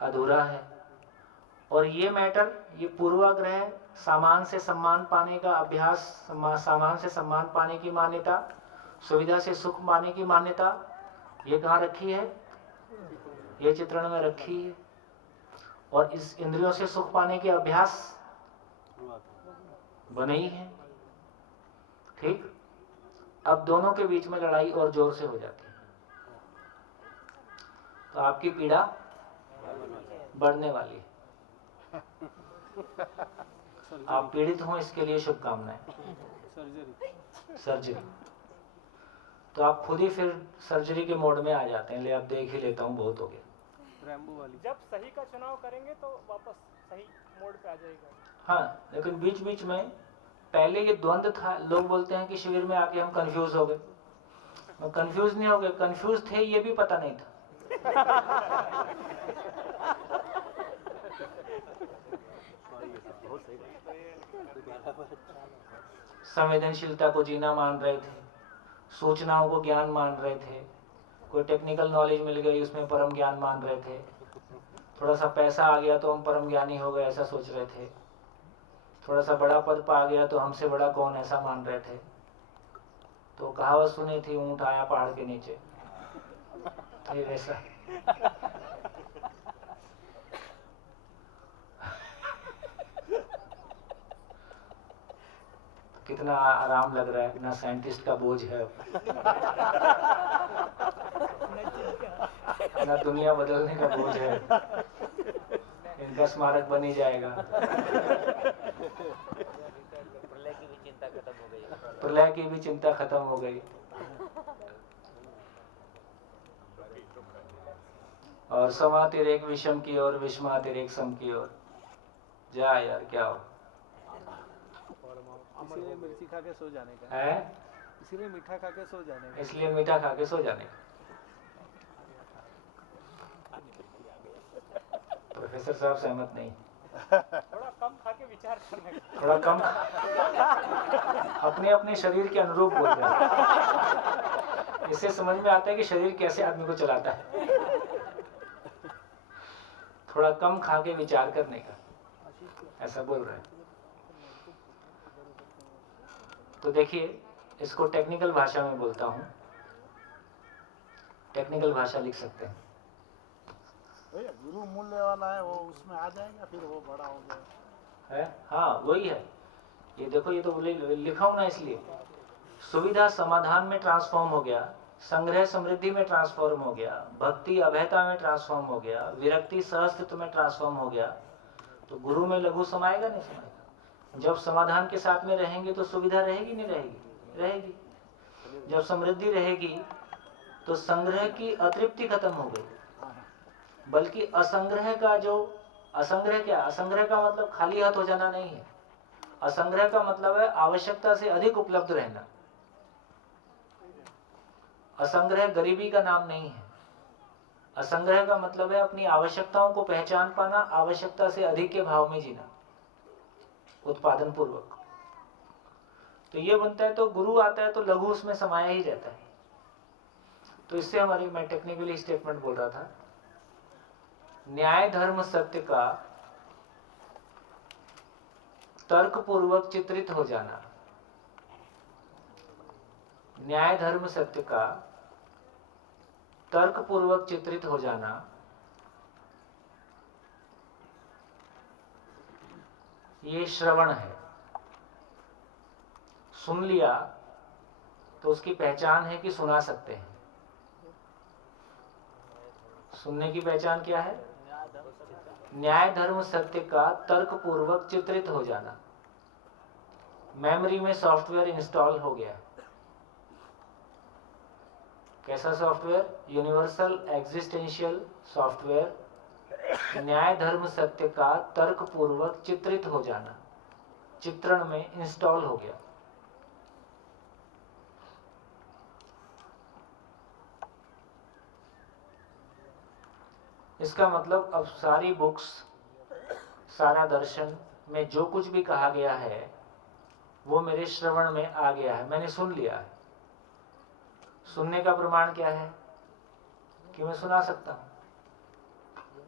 अधूरा है। और ये मैटर, ये पूर्वाग्रह, सामान से सम्मान पाने का अभ्यास, सामान से सम्मान पाने की मान्यता, सुविधा से सुख पाने की मान्यता, ये कहाँ रखी है? ये चित्रण में रखी है। और इस इंद्रियों से सुख पाने के अभ्यास बने ही है। ठीक? अब दोनों के बीच में लड़ाई और जोर से हो जाती है, तो आपकी पीड़ा बढ़ने वाली है। आप पीड़ित हो, इसके लिए शुभकामनाएं। सर्जरी। तो आप खुद ही फिर सर्जरी के मोड में आ जाते हैं, ले आप देख ही लेता हूँ, बहुत हो गया। रैम्बो वाली। जब सही का चुनाव करेंगे तो वापस सही मोड पे आ जाएगा। हाँ, लेकिन बीच बीच में पहले ये द्वंद्व था, लोग बोलते हैं कि शिविर में आके हम कंफ्यूज हो गए। कंफ्यूज नहीं हो गए, कंफ्यूज थे ये भी पता नहीं था। संवेदनशीलता को जीना मान रहे थे, सूचनाओं को ज्ञान मान रहे थे, कोई टेक्निकल नॉलेज मिल गई उसमें परम ज्ञान मान रहे थे, थोड़ा सा पैसा आ गया तो हम परम ज्ञानी हो गए ऐसा सोच रहे थे, थोड़ा सा बड़ा पद पा गया तो हमसे बड़ा कौन ऐसा मान रहे थे। तो कहावत सुनी थी, ऊंट आया पहाड़ के नीचे, तो ये वैसा। कितना आराम लग रहा है, ना साइंटिस्ट का बोझ है, ना दुनिया बदलने का बोझ है, इनका स्मारक बन ही जाएगा। प्रलय की भी चिंता खत्म हो गई। प्रलय की भी चिंता खत्म हो गई। और समातिरेक विषम की ओर, विषमातिरेक सम की ओर। जा यार, क्या हो इसीलिए मिर्ची खा के सो जाने का है, इसीलिए मीठा खा के सो जाने का। इसलिए मीठा खा के सो जाने का। प्रोफेसर साहब सहमत नहीं, थोड़ा कम खा के विचार करने का। थोड़ा कम अपने अपने शरीर के अनुरूप बोल रहे हैं। इससे समझ में आता है कि शरीर कैसे आदमी को चलाता है। थोड़ा कम खा के विचार करने का, ऐसा बोल रहे हैं। तो देखिए, इसको टेक्निकल भाषा में बोलता हूं, टेक्निकल भाषा लिख सकते हैं। गुरु मूल्य वाला है वो, उसमें आ जाएगा फिर वो बड़ा हो गया है। हाँ, वही है। ये देखो, ये तो लिखा हूं ना, इसलिए सुविधा समाधान में ट्रांसफॉर्म हो गया, संग्रह समृद्धि में ट्रांसफॉर्म हो गया, भक्ति अभयता में ट्रांसफॉर्म हो गया, विरक्ति सहस्तित्व में ट्रांसफॉर्म हो गया। तो गुरु में लघु समाएगा नहीं समाएगा। जब समाधान के साथ में रहेंगे तो सुविधा रहेगी नहीं रहेगी, रहेगी। जब समृद्धि रहेगी तो संग्रह की अतृप्ति खत्म हो गई, बल्कि असंग्रह का जो, असंग्रह क्या, असंग्रह का मतलब खाली हाथ हो जाना नहीं है। असंग्रह का मतलब है आवश्यकता से अधिक उपलब्ध रहना। असंग्रह गरीबी का नाम नहीं है। असंग्रह का मतलब है अपनी आवश्यकताओं को पहचान पाना, आवश्यकता से अधिक के भाव में जीना, उत्पादन पूर्वक। तो ये बनता है, तो गुरु आता है तो लघु उसमें समाया ही रहता है। तो इससे हमारी, मैं टेक्निकली स्टेटमेंट बोल रहा था, न्याय धर्म सत्य का तर्क पूर्वक चित्रित हो जाना, न्याय धर्म सत्य का तर्क पूर्वक चित्रित हो जाना, ये श्रवण है। सुन लिया तो उसकी पहचान है कि सुना सकते हैं। सुनने की पहचान क्या है? न्याय धर्म सत्य का तर्क पूर्वक चित्रित हो जाना। मेमोरी में सॉफ्टवेयर इंस्टॉल हो गया। कैसा सॉफ्टवेयर? Universal existential software. न्याय धर्म सत्य का तर्क पूर्वक चित्रित हो जाना, चित्रण में इंस्टॉल हो गया। इसका मतलब अब सारी बुक्स, सारा दर्शन में जो कुछ भी कहा गया है वो मेरे श्रवण में आ गया है, मैंने सुन लिया है। सुनने का प्रमाण क्या है? कि मैं सुना सकता हूं।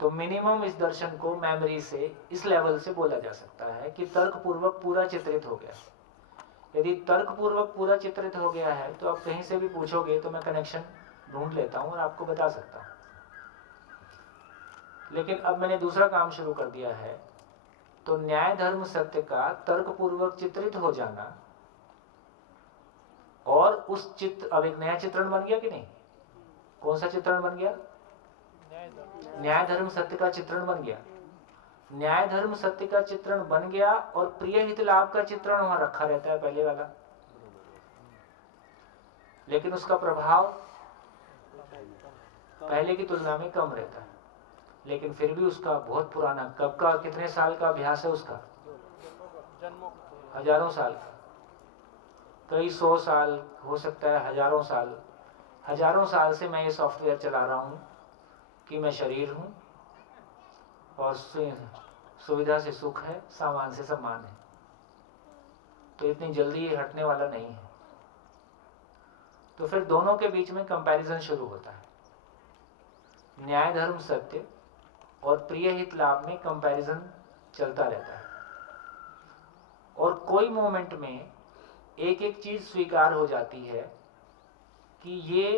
तो मिनिमम इस दर्शन को मेमोरी से, इस लेवल से बोला जा सकता है कि तर्क पूर्वक पूरा चित्रित हो गया। यदि तर्क पूर्वक पूरा चित्रित हो गया है तो आप कहीं से भी पूछोगे तो मैं कनेक्शन ढूंढ लेता हूं और आपको बता सकता हूं। लेकिन अब मैंने दूसरा काम शुरू कर दिया है, तो न्याय धर्म सत्य का तर्क पूर्वक चित्रित हो जाना, और उस चित्र, अब एक नया चित्रण बन गया कि नहीं? कौन सा चित्रण बन गया? न्याय धर्म सत्य का चित्रण बन गया। न्याय धर्म सत्य का चित्रण बन गया और प्रिय हित लाभ का चित्रण वहां रखा रहता है, पहले वाला। लेकिन उसका प्रभाव पहले की तुलना में कम रहता है। लेकिन फिर भी उसका बहुत पुराना, कब का, कितने साल का अभ्यास है उसका? हजारों साल का, कई 100 साल, हो सकता है हजारों साल। हजारों साल से मैं ये सॉफ्टवेयर चला रहा हूँ कि मैं शरीर हूँ और सुविधा से सुख है, सामान से सम्मान है, तो इतनी जल्दी ये हटने वाला नहीं है। तो फिर दोनों के बीच में कंपैरिजन शुरू होता है। न्याय धर्म सत्य और प्रिय हित लाभ में कंपैरिजन चलता रहता है, और कोई मोमेंट में एक एक चीज स्वीकार हो जाती है कि ये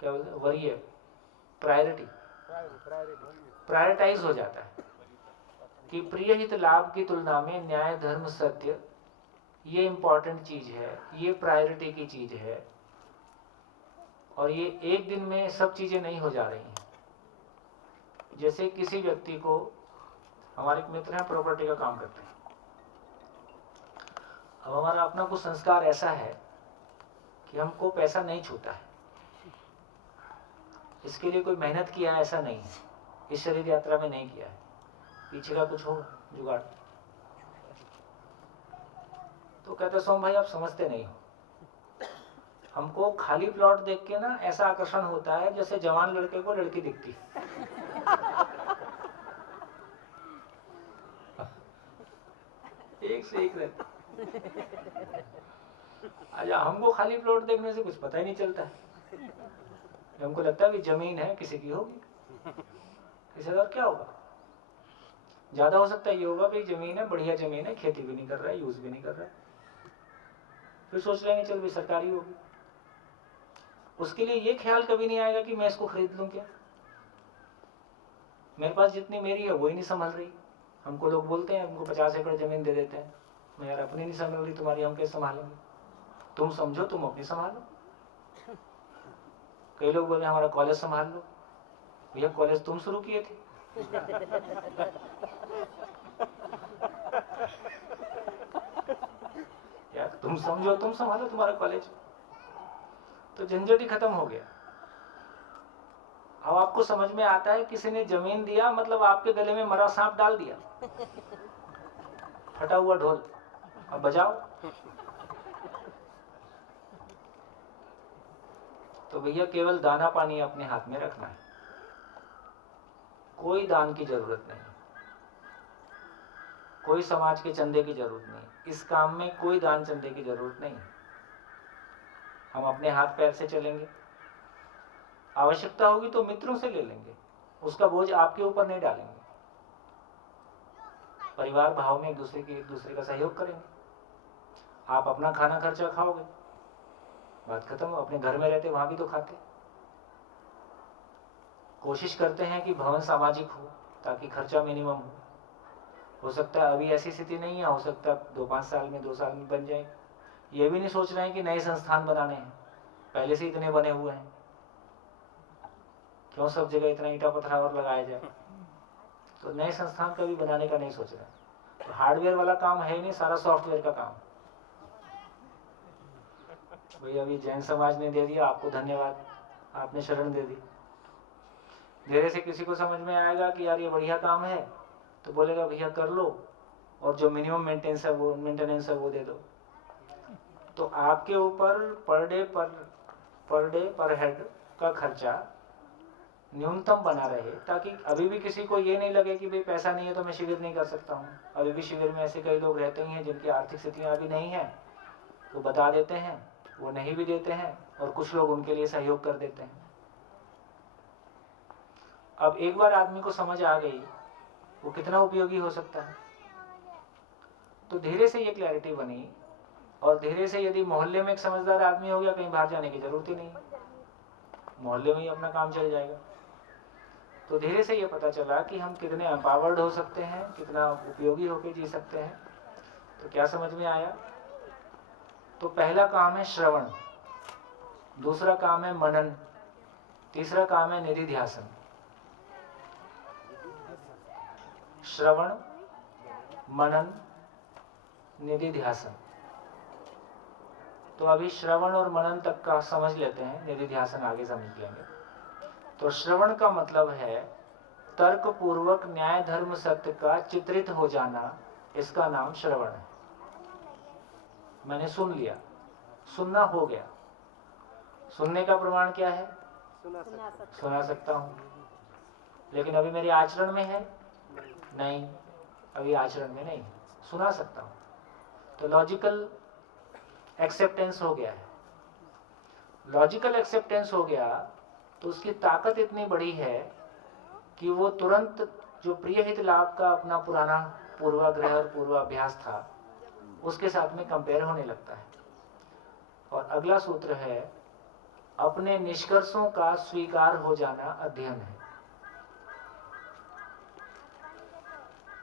क्या बोलते हैं, वरीय, प्रायोरिटाइज हो जाता है कि प्रिय हित लाभ की तुलना में न्याय धर्म सत्य ये इंपॉर्टेंट चीज है, ये प्रायोरिटी की चीज है, और ये एक दिन में सब चीजें नहीं हो जा रही हैं। जैसे किसी व्यक्ति को, हमारे एक मित्र हैं प्रॉपर्टी का काम करते हैं, अब हमारा अपना कुछ संस्कार ऐसा है कि हमको पैसा नहीं छूता है, इसके लिए कोई मेहनत किया है ऐसा नहीं है, इस शरीर यात्रा में नहीं किया है, पीछे का कुछ होगा जुगाड़। तो कहते सोम भाई आप समझते नहीं हो, हमको खाली प्लॉट देख के ना ऐसा आकर्षण होता है जैसे जवान लड़के को लड़की दिखती है। एक से एक रहता। अच्छा, हमको खाली प्लॉट देखने से कुछ पता ही नहीं चलता है, हमको लगता है कि जमीन है किसी की होगी, इससे और क्या होगा, ज्यादा हो सकता है ये होगा भाई जमीन है, बढ़िया जमीन है, खेती भी नहीं कर रहा है, यूज भी नहीं कर रहा है, फिर सोच लेंगे चल भी सरकारी होगी। उसके लिए ये ख्याल कभी नहीं आएगा कि मैं इसको खरीद लूं क्या, मेरे पास जितनी मेरी है वही नहीं संभल रही। हमको लोग बोलते हैं हमको 50 एकड़ जमीन दे देते हैं, मैं यार अपनी नहीं संभल रही, तुम्हारी हम कैसे संभालेंगे, तुम समझो, तुम अपनी संभालो। कई लोग बोले हमारा कॉलेज संभाल लो, भैया कॉलेज तुम शुरू किए थे। यार तुम समझो, तुम संभालो तुम्हारा कॉलेज, तो झंझट ही खत्म हो गया। अब आपको समझ में आता है किसी ने जमीन दिया मतलब आपके गले में मरा सांप डाल दिया, फटा हुआ ढोल, अब बजाओ। तो भैया केवल दाना पानी अपने हाथ में रखना है, कोई दान की जरूरत नहीं, कोई समाज के चंदे की जरूरत नहीं, इस काम में कोई दान चंदे की जरूरत नहीं। हम अपने हाथ पैर से चलेंगे, आवश्यकता होगी तो मित्रों से ले लेंगे, उसका बोझ आपके ऊपर नहीं डालेंगे, परिवार भाव में एक दूसरे का सहयोग करेंगे। आप अपना खाना खर्चा खाओगे, बात खत्म। अपने घर में रहते वहां भी तो खाते। कोशिश करते हैं कि भवन सामाजिक हो ताकि खर्चा मिनिमम हो सकता है अभी ऐसी स्थिति नहीं है, हो सकता है 2-5 साल में 2 साल में बन जाए। ये भी नहीं सोच रहे हैं कि नए संस्थान बनाने हैं, पहले से इतने बने हुए हैं, क्यों सब जगह इतना ईटा पत्थर और लगाया जाए। तो नए संस्थान कभी बनाने का नहीं सोच रहे। तो हार्डवेयर वाला काम है ही नहीं, सारा सॉफ्टवेयर का काम। भैया अभी जैन समाज ने दे दिया, आपको धन्यवाद, आपने शरण दे दी। धीरे से किसी को समझ में आएगा कि यार ये बढ़िया काम है, तो बोलेगा भैया कर लो, और जो मिनिमम मेंटेनेंस है वो दे दो। तो आपके ऊपर पर डे पर हेड का खर्चा न्यूनतम बना रहे, ताकि अभी भी किसी को ये नहीं लगे कि भाई पैसा नहीं है तो मैं शिविर नहीं कर सकता हूँ। अभी भी शिविर में ऐसे कई लोग रहते ही हैं जिनकी आर्थिक स्थितियाँ अभी नहीं है, तो बता देते हैं, वो नहीं भी देते हैं, और कुछ लोग उनके लिए सहयोग कर देते हैं। अब एक बार आदमी को समझ आ गई वो कितना उपयोगी हो सकता है, तो धीरे से ये क्लैरिटी बनी, और धीरे से यदि मोहल्ले में एक समझदार आदमी हो गया, कहीं बाहर जाने की जरूरत ही नहीं, मोहल्ले में ही अपना काम चल जाएगा। तो धीरे से ये पता चला कि हम कितने एम्पावर्ड हो सकते हैं, कितना उपयोगी होकर जी सकते हैं। तो क्या समझ में आया? तो पहला काम है श्रवण, दूसरा काम है मनन, तीसरा काम है निधि ध्यासन। श्रवण, मनन, निधि ध्यासन। तो अभी श्रवण और मनन तक का समझ लेते हैं, निधिध्यासन आगे समझ लेंगे। तो श्रवण का मतलब है तर्क पूर्वक न्याय धर्म सत्य का चित्रित हो जाना, इसका नाम श्रवण है। मैंने सुन लिया, सुनना हो गया। सुनने का प्रमाण क्या है? सुना सकता हूं, लेकिन अभी मेरे आचरण में है नहीं, अभी आचरण में नहीं, सुना सकता हूं। तो लॉजिकल एक्सेप्टेंस हो गया है। लॉजिकल एक्सेप्टेंस हो गया तो उसकी ताकत इतनी बड़ी है कि वो तुरंत जो प्रिय हित लाभ का अपना पुराना पूर्वाग्रह और पूर्वाभ्यास था उसके साथ में कंपेयर होने लगता है। और अगला सूत्र है अपने निष्कर्षों का स्वीकार हो जाना अध्ययन है।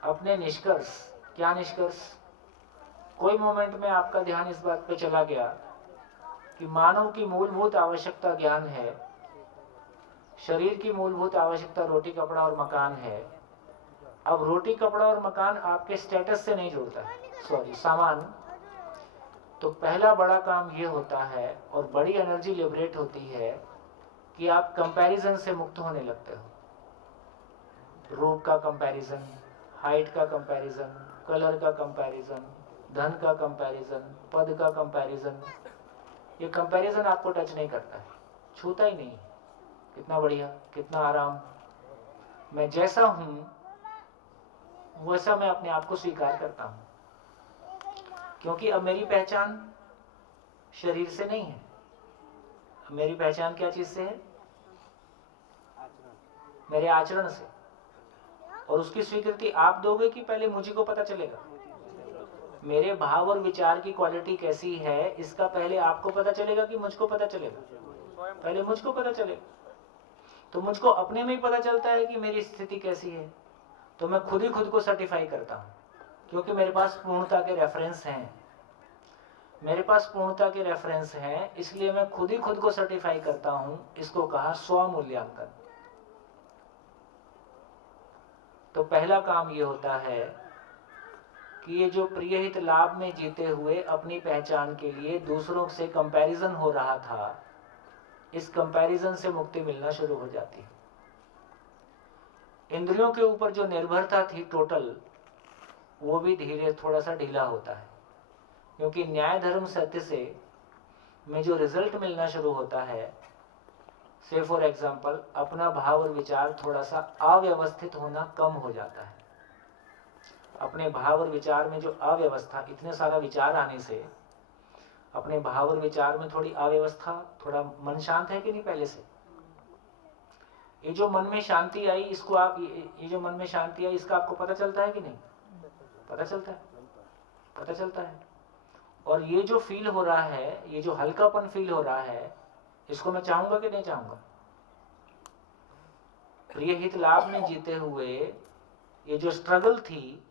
अपने निष्कर्ष, क्या निष्कर्ष? कोई मोमेंट में आपका ध्यान इस बात पे चला गया कि मानव की मूलभूत आवश्यकता ज्ञान है, शरीर की मूलभूत आवश्यकता रोटी कपड़ा और मकान है। अब रोटी कपड़ा और मकान आपके स्टेटस से नहीं जुड़ता है, सामान। तो पहला बड़ा काम ये होता है और बड़ी एनर्जी लिबरेट होती है कि आप कंपैरिजन से मुक्त होने लगते हो। रूप का कंपैरिजन, हाइट का कंपैरिजन, कलर का कंपैरिजन, धन का कंपैरिजन, पद का कंपैरिजन, ये कंपैरिजन आपको टच नहीं करता है, छूता ही नहीं। कितना बढ़िया, कितना आराम। मैं जैसा हूं वैसा मैं अपने आप को स्वीकार करता हूं, क्योंकि अब मेरी पहचान शरीर से नहीं है। अब मेरी पहचान क्या चीज से है? मेरे आचरण से। और उसकी स्वीकृति आप दोगे कि पहले मुझे को पता चलेगा? मेरे भाव और विचार की क्वालिटी कैसी है इसका पहले आपको पता चलेगा कि मुझको पता चलेगा? पहले मुझको पता चलेगा। तो मुझको अपने में ही पता चलता है कि मेरी स्थिति कैसी है, तो मैं खुद ही खुद को सर्टिफाई करता हूं, क्योंकि मेरे पास पूर्णता के रेफरेंस हैं। मेरे पास पूर्णता के रेफरेंस हैं, इसलिए मैं खुद ही खुद को सर्टिफाई करता हूं। इसको कहा स्व मूल्यांकन। तो पहला काम ये होता है कि ये जो प्रिय हित लाभ में जीते हुए अपनी पहचान के लिए दूसरों से कंपैरिजन हो रहा था, इस कंपैरिजन से मुक्ति मिलना शुरू हो जाती है। इंद्रियों के ऊपर जो निर्भरता थी टोटल, वो भी धीरे थोड़ा सा ढीला होता है, क्योंकि न्याय धर्म सत्य से में जो रिजल्ट मिलना शुरू होता है, से फॉर एग्जाम्पल अपना भाव और विचार थोड़ा सा अव्यवस्थित होना कम हो जाता है। अपने भाव और विचार में जो अव्यवस्था, इतने सारा विचार आने से अपने भाव और विचार में थोड़ी अव्यवस्था, थोड़ा मन शांत है कि नहीं पहले से? ये जो मन में शांति आई, इसको आप ये जो मन में शांति आई इसका आपको पता चलता है कि नहीं? पता चलता है, पता चलता है। और ये जो फील हो रहा है, ये जो हल्कापन फील हो रहा है, इसको मैं चाहूंगा कि नहीं चाहूंगा? प्रिय हित लाभ में जीते हुए ये जो स्ट्रगल थी,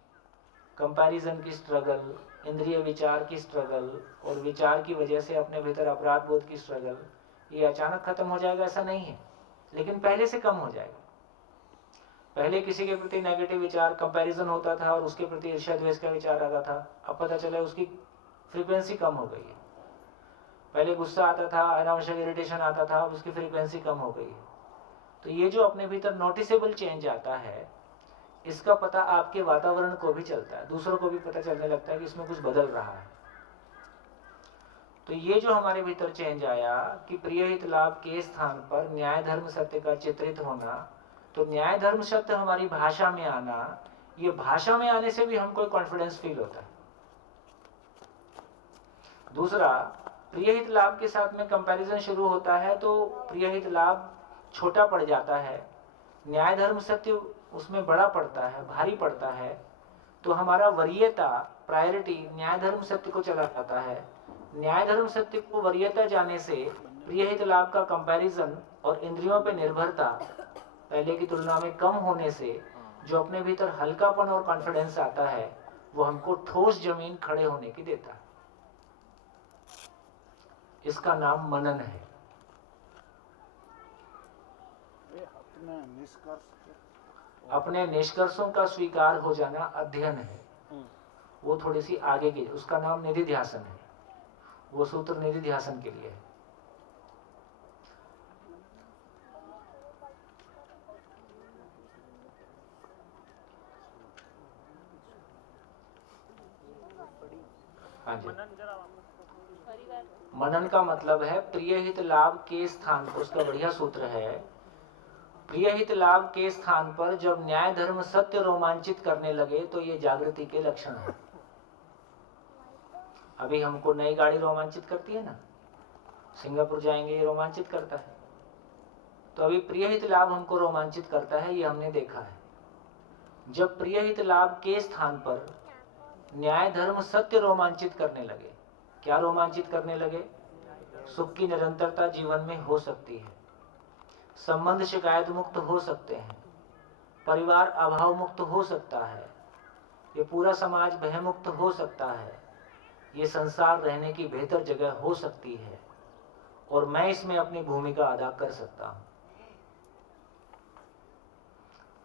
कंपैरिजन की स्ट्रगल, इंद्रिय विचार की स्ट्रगल और विचार की वजह से अपने भीतर अपराध बोध की स्ट्रगल, ये अचानक खत्म हो जाएगा ऐसा नहीं है, लेकिन पहले से कम हो जाएगा। पहले किसी के प्रति नेगेटिव विचार, कंपैरिजन होता था और उसके प्रति ईर्ष्या द्वेष का विचार आता था, अब पता चला उसकी फ्रीक्वेंसी कम हो गई है। पहले गुस्सा आता था, अनावश्यक इरिटेशन आता था, अब उसकी फ्रीक्वेंसी कम हो गई है। तो ये जो अपने भीतर नोटिसेबल चेंज आता है, इसका पता आपके वातावरण को भी चलता है, दूसरों को भी पता चलने लगता है कि इसमें कुछ बदल रहा है। तो ये जो हमारे भीतर चेंज आया कि प्रिय हित लाभ के स्थान पर न्याय धर्म सत्य का चित्रित होना, तो न्याय धर्म शब्द हमारी भाषा में आना, ये भाषा में आने से भी हमको कॉन्फिडेंस फील होता है। दूसरा, प्रिय हित लाभ के साथ में कंपैरिजन शुरू होता है तो प्रिय हित लाभ छोटा पड़ जाता है, न्याय धर्म सत्य उसमें बड़ा पड़ता है, भारी पड़ता है। तो हमारा वरीयता, प्रायोरिटी न्याय धर्म सत्य को चला जाता है। न्याय धर्म सत्य को वरीयता जाने से प्रिय हित लाभ का कंपैरिजन और इंद्रियों पे निर्भरता पहले की तुलना में कम होने से जो अपने भीतर हल्कापन और कॉन्फिडेंस आता है, वो हमको ठोस जमीन खड़े होने की देता है। इसका नाम मनन है। अपने निष्कर्षों का स्वीकार हो जाना अध्ययन है। वो थोड़ी सी आगे की, उसका नाम निधिध्यासन है। वो सूत्र निधि ध्यासन के लिए है। हाँ जी, मनन का मतलब है प्रिय हित लाभ के स्थान पर, उसका बढ़िया सूत्र है, प्रिय हित लाभ के स्थान पर जब न्याय धर्म सत्य रोमांचित करने लगे तो ये जागृति के लक्षण है। अभी हमको नई गाड़ी रोमांचित करती है ना, सिंगापुर जाएंगे ये रोमांचित करता है, तो अभी प्रिय हित लाभ हमको रोमांचित करता है, ये हमने देखा है। जब प्रिय हित लाभ के स्थान पर न्याय धर्म सत्य रोमांचित करने लगे, क्या रोमांचित करने लगे? सुख की निरंतरता जीवन में हो सकती है, संबंध शिकायत मुक्त हो सकते हैं, परिवार अभाव मुक्त हो सकता है, ये पूरा समाज भय मुक्त हो सकता है, ये संसार रहने की बेहतर जगह हो सकती है और मैं इसमें अपनी भूमिका अदा कर सकता हूं।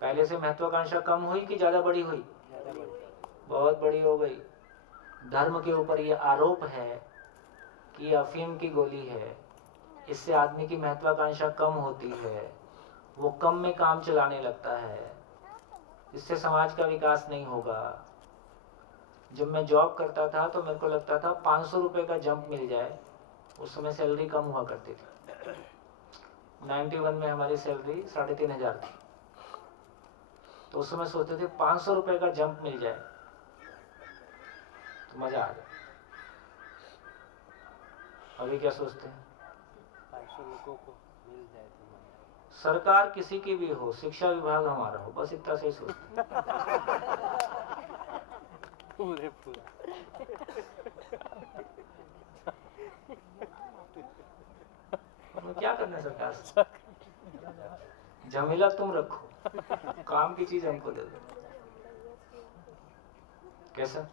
पहले से महत्वाकांक्षा कम हुई कि ज्यादा बड़ी हुई? बहुत बड़ी हो गई। धर्म के ऊपर ये आरोप है कि ये अफीम की गोली है, इससे आदमी की महत्वाकांक्षा कम होती है, वो कम में काम चलाने लगता है, इससे समाज का विकास नहीं होगा। जब मैं जॉब करता था तो मेरे को लगता था 500 रुपए का जंप मिल जाए, उस समय सैलरी कम हुआ करती थी। 91 में हमारी सैलरी 3500 थी, तो उस समय सोचते थे 500 रुपए का जंप मिल जाए तो मजा आ जाए। अभी क्या सोचते हैं? 500 लोगों को मिल जाए तो सरकार किसी की भी हो, शिक्षा विभाग हमारा हो, बस इतना सही सोचते हैं। पूरा क्या करना है सरकार से? झमेला तुम रखो, काम की चीज हमको दे दो। कैसा?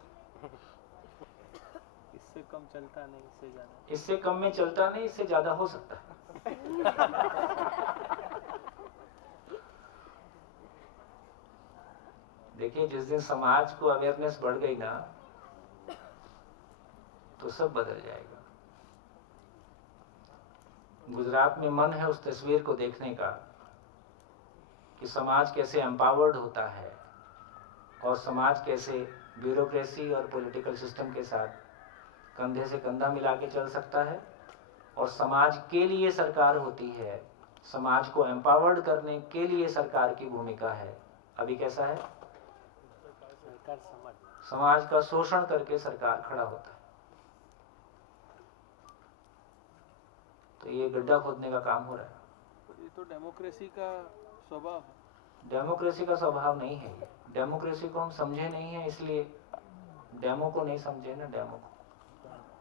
इससे कम चलता नहीं, इससे ज्यादा। इससे कम में चलता नहीं, इससे ज्यादा हो सकता है। देखिए, जिस दिन समाज को अवेयरनेस बढ़ गई ना, तो सब बदल जाएगा। गुजरात में मन है उस तस्वीर को देखने का कि समाज कैसे एम्पावर्ड होता है और समाज कैसे ब्यूरोक्रेसी और पॉलिटिकल सिस्टम के साथ कंधे से कंधा मिला के चल सकता है, और समाज के लिए सरकार होती है, समाज को एम्पावर्ड करने के लिए सरकार की भूमिका है। अभी कैसा है? सरकार समाज का शोषण करके सरकार खड़ा होता है। तो ये गड्ढा खोदने का काम हो रहा है। ये तो डेमोक्रेसी का स्वभाव है। डेमोक्रेसी का स्वभाव नहीं है ये। डेमोक्रेसी को हम समझे नहीं है, इसलिए डेमो को नहीं समझे ना।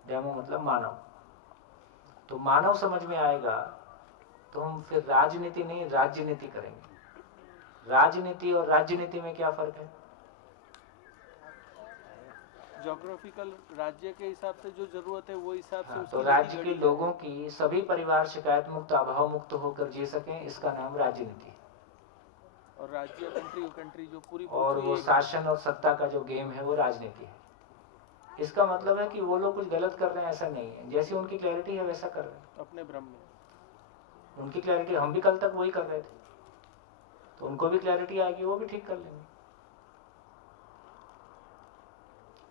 डेमो मतलब मानव। तो मानव समझ में आएगा तो हम फिर राजनीति नहीं राज्यनीति करेंगे। राजनीति और राज्यनीति में क्या फर्क है? ज्योग्राफिकल राज्य के हिसाब से जो जरूरत है वो हिसाब से तो राज्य के लोगों की सभी परिवार शिकायत मुक्त अभाव मुक्त होकर जी सकें, इसका नाम राजनीति। और राज्य कंट्री जो पूरी और वो शासन और सत्ता का जो गेम है वो राजनीति है। इसका मतलब है कि वो लोग कुछ गलत कर रहे हैं ऐसा नहीं है, जैसी उनकी क्लैरिटी है वैसा कर रहे हैं अपने भ्रम में। उनकी क्लैरिटी, हम भी कल तक वही कर रहे थे, तो उनको भी क्लैरिटी आएगी, वो भी ठीक कर लेंगे।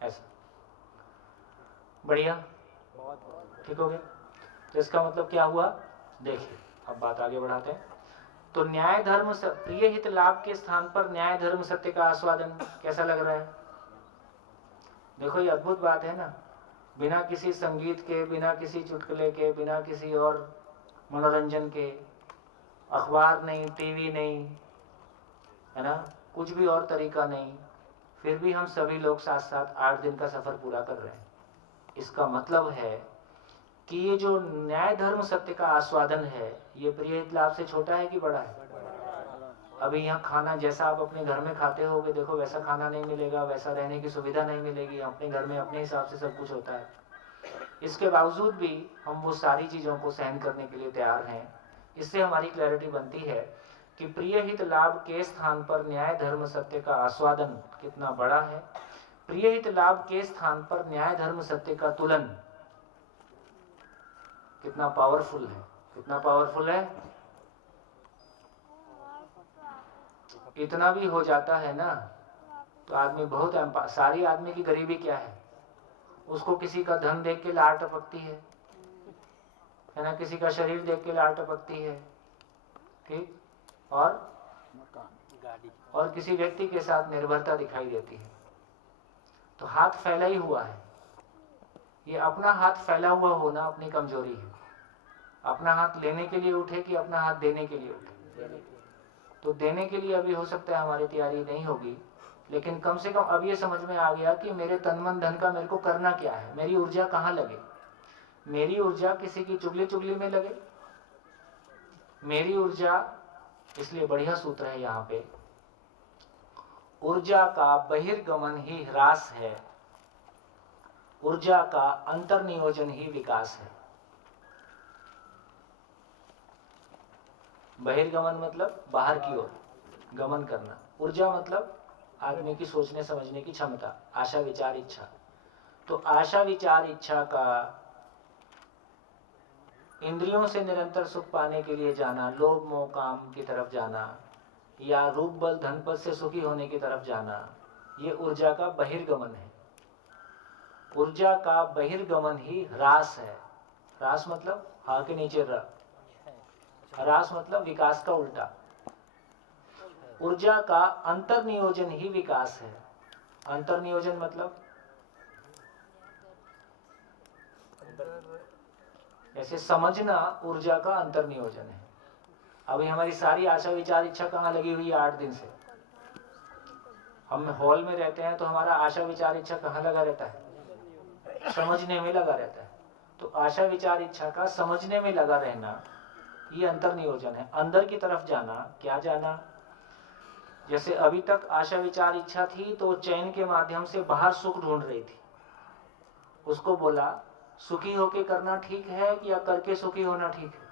ऐसा बढ़िया, ठीक हो गया। तो इसका मतलब क्या हुआ? देखिए, अब बात आगे बढ़ाते हैं। तो न्याय धर्म प्रिय हित लाभ के स्थान पर न्याय धर्म सत्य का आस्वादन कैसा लग रहा है? देखो, ये अद्भुत बात है ना। बिना किसी संगीत के, बिना किसी चुटकुले के, बिना किसी और मनोरंजन के, अखबार नहीं, टीवी नहीं, है ना, कुछ भी और तरीका नहीं, फिर भी हम सभी लोग साथ साथ 8 दिन का सफर पूरा कर रहे हैं। इसका मतलब है कि ये जो न्याय धर्म सत्य का आस्वादन है, ये प्रिय हित लाभ से छोटा है कि बड़ा है? अभी यहाँ खाना जैसा आप अपने घर में खाते होगे, देखो वैसा खाना नहीं मिलेगा, वैसा रहने की सुविधा नहीं मिलेगी। अपने घर में अपने हिसाब से सब कुछ होता है। इसके बावजूद भी हम वो सारी चीजों को सहन करने के लिए तैयार हैं। इससे हमारी क्लैरिटी बनती है कि प्रिय हित लाभ के स्थान पर न्याय धर्म सत्य का आस्वादन कितना बड़ा है। प्रिय हित लाभ के स्थान पर न्याय धर्म सत्य का तुलन कितना पावरफुल है, कितना पावरफुल है। इतना भी हो जाता है ना तो आदमी बहुत सारी आदमी की गरीबी क्या है, उसको किसी का धन देख के लार टपकती है ना, किसी का शरीर देख के लार टपकती है, ठीक, और किसी व्यक्ति के साथ निर्भरता दिखाई देती है। तो हाथ फैला ही हुआ है, ये अपना हाथ फैला हुआ होना अपनी कमजोरी है। अपना हाथ लेने के लिए उठे कि अपना हाथ देने के लिए उठे? तो देने के लिए अभी हो सकता है हमारी तैयारी नहीं होगी, लेकिन कम से कम अब ये समझ में आ गया कि मेरे तन मन धन का मेरे को करना क्या है, मेरी ऊर्जा कहाँ लगे। मेरी ऊर्जा किसी की चुगली चुगली में लगे, मेरी ऊर्जा, इसलिए बढ़िया सूत्र है यहाँ पे, ऊर्जा का बहिर्गमन ही ह्रास है, ऊर्जा का अंतर्नियोजन ही विकास है। बहिर्गमन मतलब बाहर की ओर गमन करना, ऊर्जा मतलब आदमी की सोचने समझने की क्षमता, आशा विचार इच्छा। तो आशा विचार इच्छा का इंद्रियों से निरंतर सुख पाने के लिए जाना, लोभ मोह काम की तरफ जाना, या रूप बल धन पद से सुखी होने की तरफ जाना, ये ऊर्जा का बहिर्गमन है। ऊर्जा का बहिर्गमन ही ह्रास है। ह्रास मतलब हा के नीचे र, ह्रास मतलब विकास का उल्टा। ऊर्जा का अंतर्नियोजन ही विकास है। अंतर्नियोजन मतलब ऐसे समझना ऊर्जा का अंतर्नियोजन है। अभी हमारी सारी आशा विचार इच्छा कहाँ लगी हुई है? 8 दिन से हम हॉल में रहते हैं तो हमारा आशा विचार इच्छा कहाँ लगा रहता है? समझने में लगा रहता है। तो आशा विचार इच्छा का समझने में लगा रहना, ये अंतर्नियोजन है। अंदर की तरफ जाना, क्या जाना? जैसे अभी तक आशा विचार इच्छा थी तो चैन के माध्यम से बाहर सुख ढूंढ रही थी, उसको बोला सुखी होके करना ठीक है या करके सुखी होना ठीक है?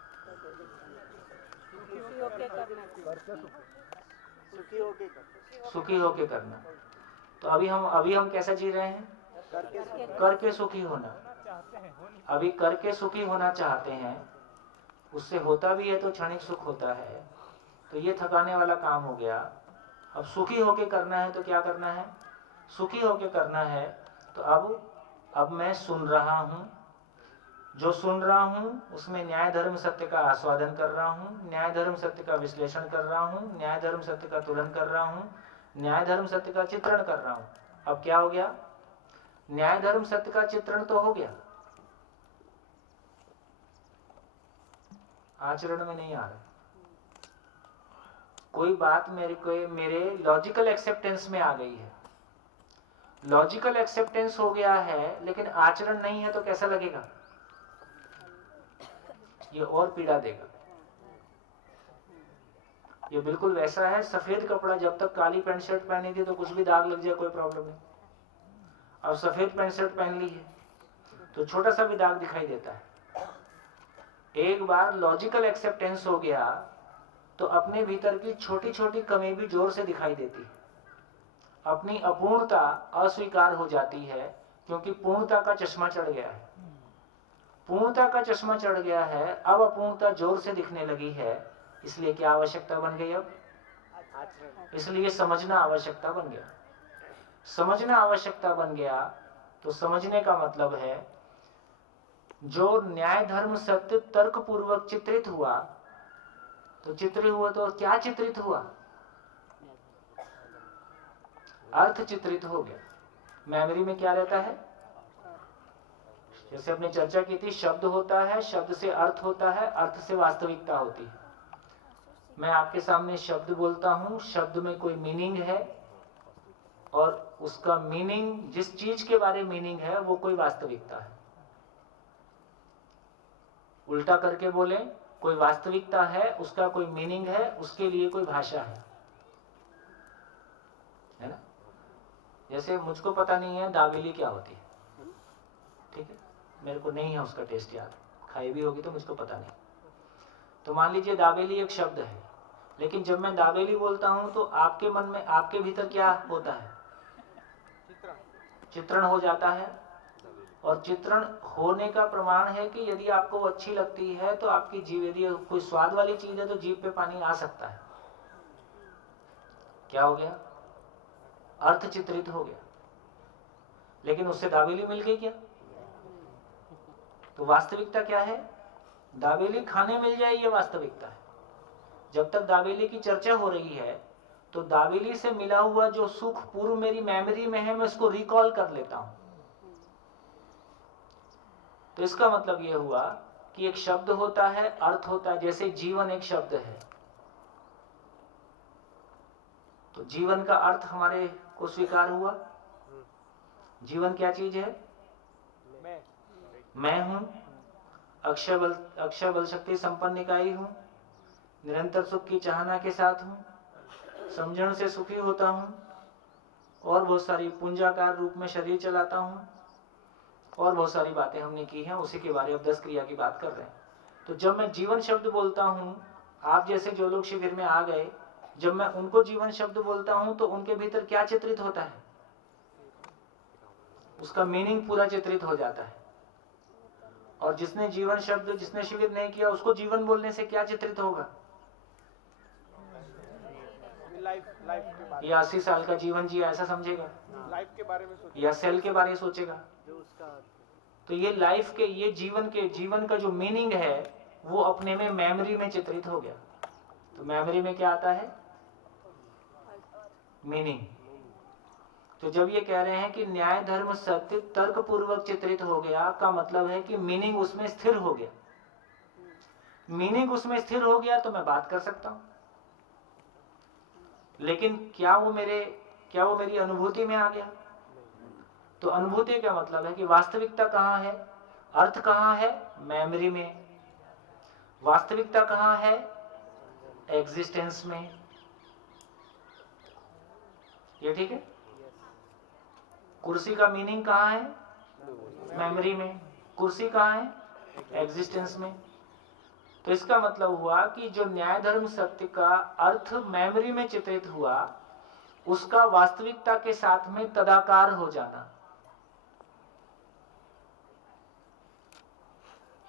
सुखी होके करना। तो अभी हम कैसा जी रहे हैं? करके सुखी होना। अभी करके सुखी होना चाहते हैं, उससे होता भी है तो क्षणिक सुख होता है, तो ये थकाने वाला काम हो गया। अब सुखी होके करना है तो क्या करना है? सुखी होके करना है तो अब मैं सुन रहा हूँ, जो सुन रहा हूँ उसमें न्याय धर्म सत्य का आस्वादन कर रहा हूँ, न्याय धर्म सत्य का विश्लेषण कर रहा हूँ, न्याय धर्म सत्य का तुलन कर रहा हूँ, न्याय धर्म सत्य का चित्रण कर रहा हूँ। अब क्या हो गया? न्याय धर्म सत्य का चित्रण तो हो गया, आचरण में नहीं आ रहा। कोई बात मेरे लॉजिकल एक्सेप्टेंस में आ गई है, लॉजिकल एक्सेप्टेंस हो गया है, लेकिन आचरण नहीं है तो कैसा लगेगा? ये और पीड़ा देगा। ये बिल्कुल वैसा है, सफेद कपड़ा जब तक काली पैंट शर्ट पहनी थी तो कुछ भी दाग लग जाए कोई प्रॉब्लम नहीं, अब सफेद पैंट शर्ट पहन ली है तो छोटा सा भी दाग दिखाई देता है। एक बार लॉजिकल एक्सेप्टेंस हो गया तो अपने भीतर की छोटी छोटी कमी भी जोर से दिखाई देती है। अपनी अपूर्णता अस्वीकार हो जाती है, क्योंकि पूर्णता का चश्मा चढ़ गया है। पूर्णता का चश्मा चढ़ गया है, अब अपूर्णता जोर से दिखने लगी है। इसलिए क्या आवश्यकता बन गई? अब इसलिए समझना आवश्यकता बन गया। समझना आवश्यकता बन गया तो समझने का मतलब है जो न्याय धर्म सत्य तर्क पूर्वक चित्रित हुआ, तो चित्रित हुआ तो क्या चित्रित हुआ? अर्थ चित्रित हो गया। मेमोरी में क्या रहता है? जैसे अपने चर्चा की थी, शब्द होता है, शब्द से अर्थ होता है, अर्थ से वास्तविकता होती है। मैं आपके सामने शब्द बोलता हूं, शब्द में कोई मीनिंग है और उसका मीनिंग, जिस चीज के बारे में मीनिंग है वो कोई वास्तविकता है। उल्टा करके बोले, कोई वास्तविकता है, उसका कोई मीनिंग है, उसके लिए कोई भाषा है ना? जैसे मुझको पता नहीं है दाबेली क्या होती है, ठीक है, मेरे को नहीं है उसका टेस्ट याद, खाई भी होगी तो मुझको पता नहीं। तो मान लीजिए दाबेली एक शब्द है, लेकिन जब मैं दाबेली बोलता हूं तो आपके मन में, आपके भीतर क्या होता है? चित्रण हो जाता है। और चित्रण होने का प्रमाण है कि यदि आपको वो अच्छी लगती है तो आपकी जीभ, यदि कोई स्वाद वाली चीज है तो जीभ पे पानी आ सकता है। क्या हो गया? अर्थ चित्रित हो गया। लेकिन उससे दाबेली मिल गई क्या? तो वास्तविकता क्या है? दाबेली खाने मिल जाए ये वास्तविकता है। जब तक दाबेली की चर्चा हो रही है तो दाबेली से मिला हुआ जो सुख पूर्व मेरी मेमोरी में है, मैं उसको रिकॉल कर लेता हूं। तो इसका मतलब यह हुआ कि एक शब्द होता है, अर्थ होता है। जैसे जीवन एक शब्द है, तो जीवन का अर्थ हमारे को स्वीकार हुआ। जीवन क्या चीज है? मैं हूं, अक्षय बल शक्ति संपन्न इकाई हूं, निरंतर सुख की चाहना के साथ हूं, समझण से सुखी होता हूं, और बहुत सारी पुंजाकार रूप में शरीर चलाता हूं, और बहुत सारी बातें हमने की हैं। उसी के बारे में 10 क्रिया की बात कर रहे हैं। तो जब मैं जीवन शब्द बोलता हूं, आप जैसे जो लोग शिविर में आ गए, जब मैं उनको जीवन शब्द बोलता हूं तो उनके भीतर क्या चित्रित होता है? उसका मीनिंग पूरा चित्रित हो जाता है। और जिसने जीवन शब्द, जिसने शिविर नहीं किया, उसको जीवन बोलने से क्या चित्रित होगा? लाइफ के बारे या 80 साल का जीवन जिया ऐसा समझेगा, में, लाइफ के बारे में सोचिए। या सेल के बारे में सोचेगा। जो उसका तो ये लाइफ के, ये जीवन का जो मीनिंग है वो अपने में मेमोरी में चित्रित हो गया। तो मेमोरी में क्या आता है? मीनिंग। तो जब ये कह रहे हैं कि न्याय धर्म सत्य तर्क पूर्वक चित्रित हो गया, का मतलब है कि मीनिंग उसमें स्थिर हो गया। मीनिंग उसमें स्थिर हो गया तो मैं बात कर सकता हूं। लेकिन क्या वो मेरी अनुभूति में आ गया? तो अनुभूति का मतलब है कि वास्तविकता कहां है? अर्थ कहां है? मेमोरी में। वास्तविकता कहां है? एग्जिस्टेंस में। ये ठीक है? कुर्सी का मीनिंग कहां है? मेमोरी में। कुर्सी कहां है? एग्जिस्टेंस में। तो इसका मतलब हुआ कि जो न्याय धर्म सत्य का अर्थ मेमोरी में चित्रित हुआ, उसका वास्तविकता के साथ में तदाकार हो जाना,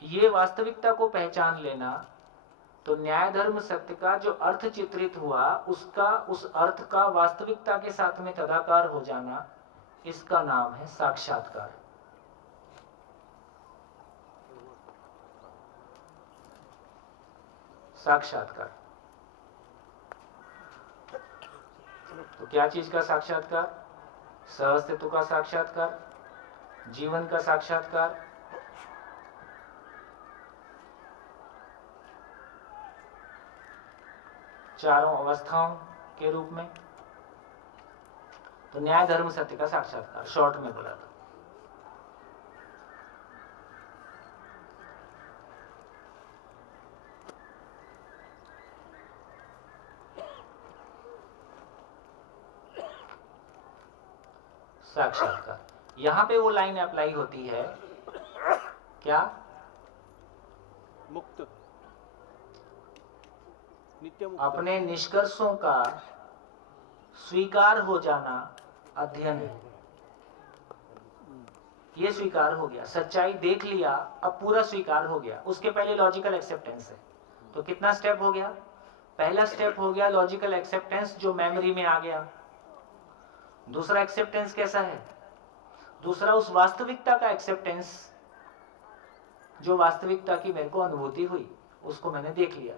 ये वास्तविकता को पहचान लेना। तो न्याय धर्म सत्य का जो अर्थ चित्रित हुआ, उसका, उस अर्थ का वास्तविकता के साथ में तदाकार हो जाना, इसका नाम है साक्षात्कार। साक्षात्कार। तो क्या चीज का साक्षात्कार? सहअस्तित्व का साक्षात्कार, जीवन का साक्षात्कार, चारों अवस्थाओं के रूप में। तो न्याय धर्म सत्य का साक्षात्कार शॉर्ट में बोला था। साक्षात्कार, यहां पे वो लाइन अप्लाई होती है क्या? मुक्त, नित्य मुक्त। अपने निष्कर्षों का स्वीकार हो जाना अध्ययन है। ये स्वीकार हो गया, सच्चाई देख लिया, अब पूरा स्वीकार हो गया। उसके पहले लॉजिकल एक्सेप्टेंस है। तो कितना स्टेप हो गया? पहला स्टेप हो गया लॉजिकल एक्सेप्टेंस, जो मेमोरी में आ गया। दूसरा एक्सेप्टेंस कैसा है? दूसरा उस वास्तविकता का एक्सेप्टेंस, जो वास्तविकता की मेरे को अनुभूति हुई, उसको मैंने देख लिया।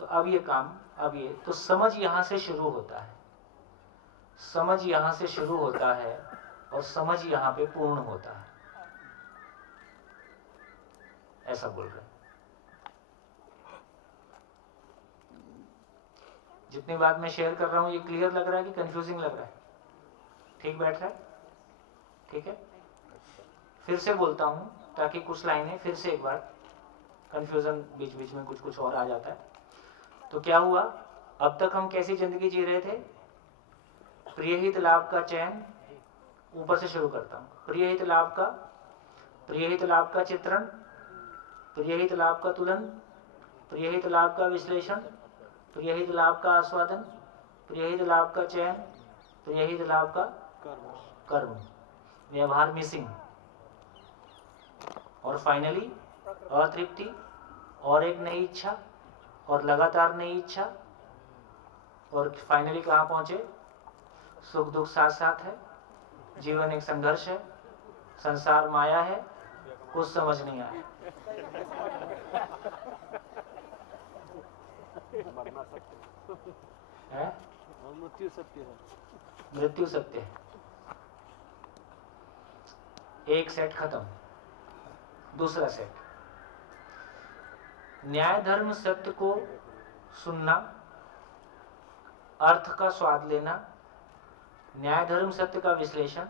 तो अब ये काम, अब ये तो समझ यहां से शुरू होता है। समझ यहां से शुरू होता है और समझ यहां पे पूर्ण होता है, ऐसा बोल रहे हैं। जितनी बात मैं शेयर कर रहा हूं, ये क्लियर लग रहा है कि कंफ्यूजिंग लग रहा है? ठीक बैठ रहा है? ठीक है, फिर से बोलता हूं ताकि कुछ लाइनें फिर से एक बार, कंफ्यूजन बीच बीच में कुछ और आ जाता है। तो क्या हुआ? अब तक हम कैसी जिंदगी जी रहे थे? प्रियहित लाभ का चयन, ऊपर से शुरू करता हूं। प्रियहित लाभ का चित्रण, प्रियहित लाभ का तुलन, प्रियहित लाभ का विश्लेषण, प्रियहित लाभ का आस्वादन, प्रियहित लाभ का चयन, प्रियहित लाभ का कर्म, व्यवहार मिसिंग। और फाइनली अतृप्ति और एक नई इच्छा और लगातार नई इच्छा और फाइनली कहाँ पहुंचे? सुख दुख साथ साथ है, जीवन एक संघर्ष है, संसार माया है, कुछ समझ नहीं आया। है? और मृत्यु सत्य है। मृत्यु सत्य है। एक सेट खत्म। दूसरा सेट, न्याय धर्म सत्य को सुनना, अर्थ का स्वाद लेना, न्याय धर्म सत्य का विश्लेषण,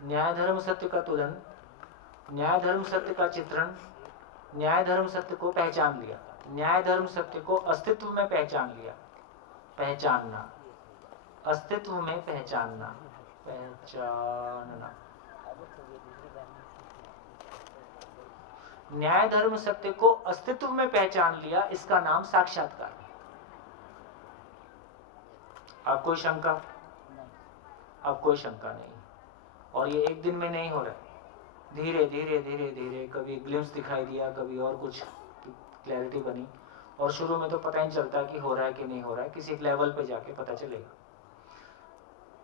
न्याय धर्म सत्य का तुलन, न्याय धर्म सत्य का चित्रण, न्याय धर्म सत्य को पहचान लिया, न्याय धर्म सत्य को अस्तित्व में पहचान लिया, पहचानना, अस्तित्व में पहचानना, पहचानना, न्याय धर्म सत्य को अस्तित्व में पहचान लिया, इसका नाम साक्षात्कार है। अब कोई शंका? अब कोई शंका नहीं। और ये एक दिन में नहीं हो रहा है, धीरे धीरे धीरे धीरे, कभी ग्लिम्स दिखाई दिया, कभी और कुछ क्लैरिटी बनी, और शुरू में तो पता ही नहीं चलता कि हो रहा है कि नहीं हो रहा है, किसी लेवल पे जाके पता चलेगा।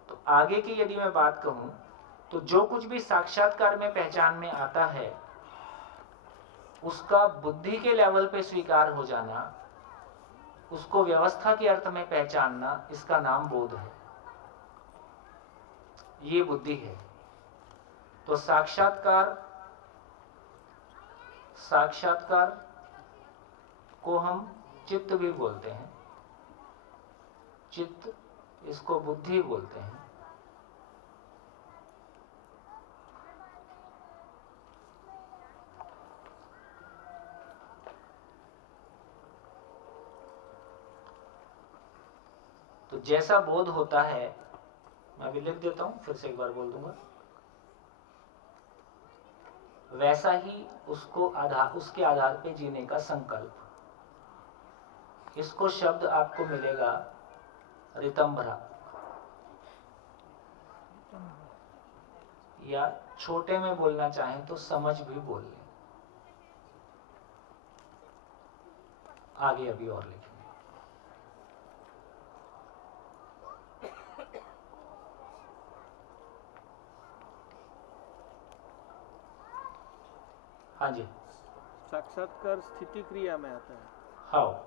तो आगे की यदि मैं बात कहूं तो जो कुछ भी साक्षात्कार में पहचान में आता है उसका बुद्धि के लेवल पे स्वीकार हो जाना, उसको व्यवस्था के अर्थ में पहचानना, इसका नाम बोध है। ये बुद्धि है। तो साक्षात्कार को हम चित्त भी बोलते हैं, चित्त, इसको बुद्धि बोलते हैं। तो जैसा बोध होता है, मैं अभी लिख देता हूं, फिर से एक बार बोल दूंगा, वैसा ही उसके आधार पे जीने का संकल्प। इसको शब्द आपको मिलेगा रितंभरा, या छोटे में बोलना चाहें तो समझ भी बोल लें। आगे अभी और लिखेंगे। हाँ जी, साक्षात्कार स्थिति क्रिया में आता है। हाँ,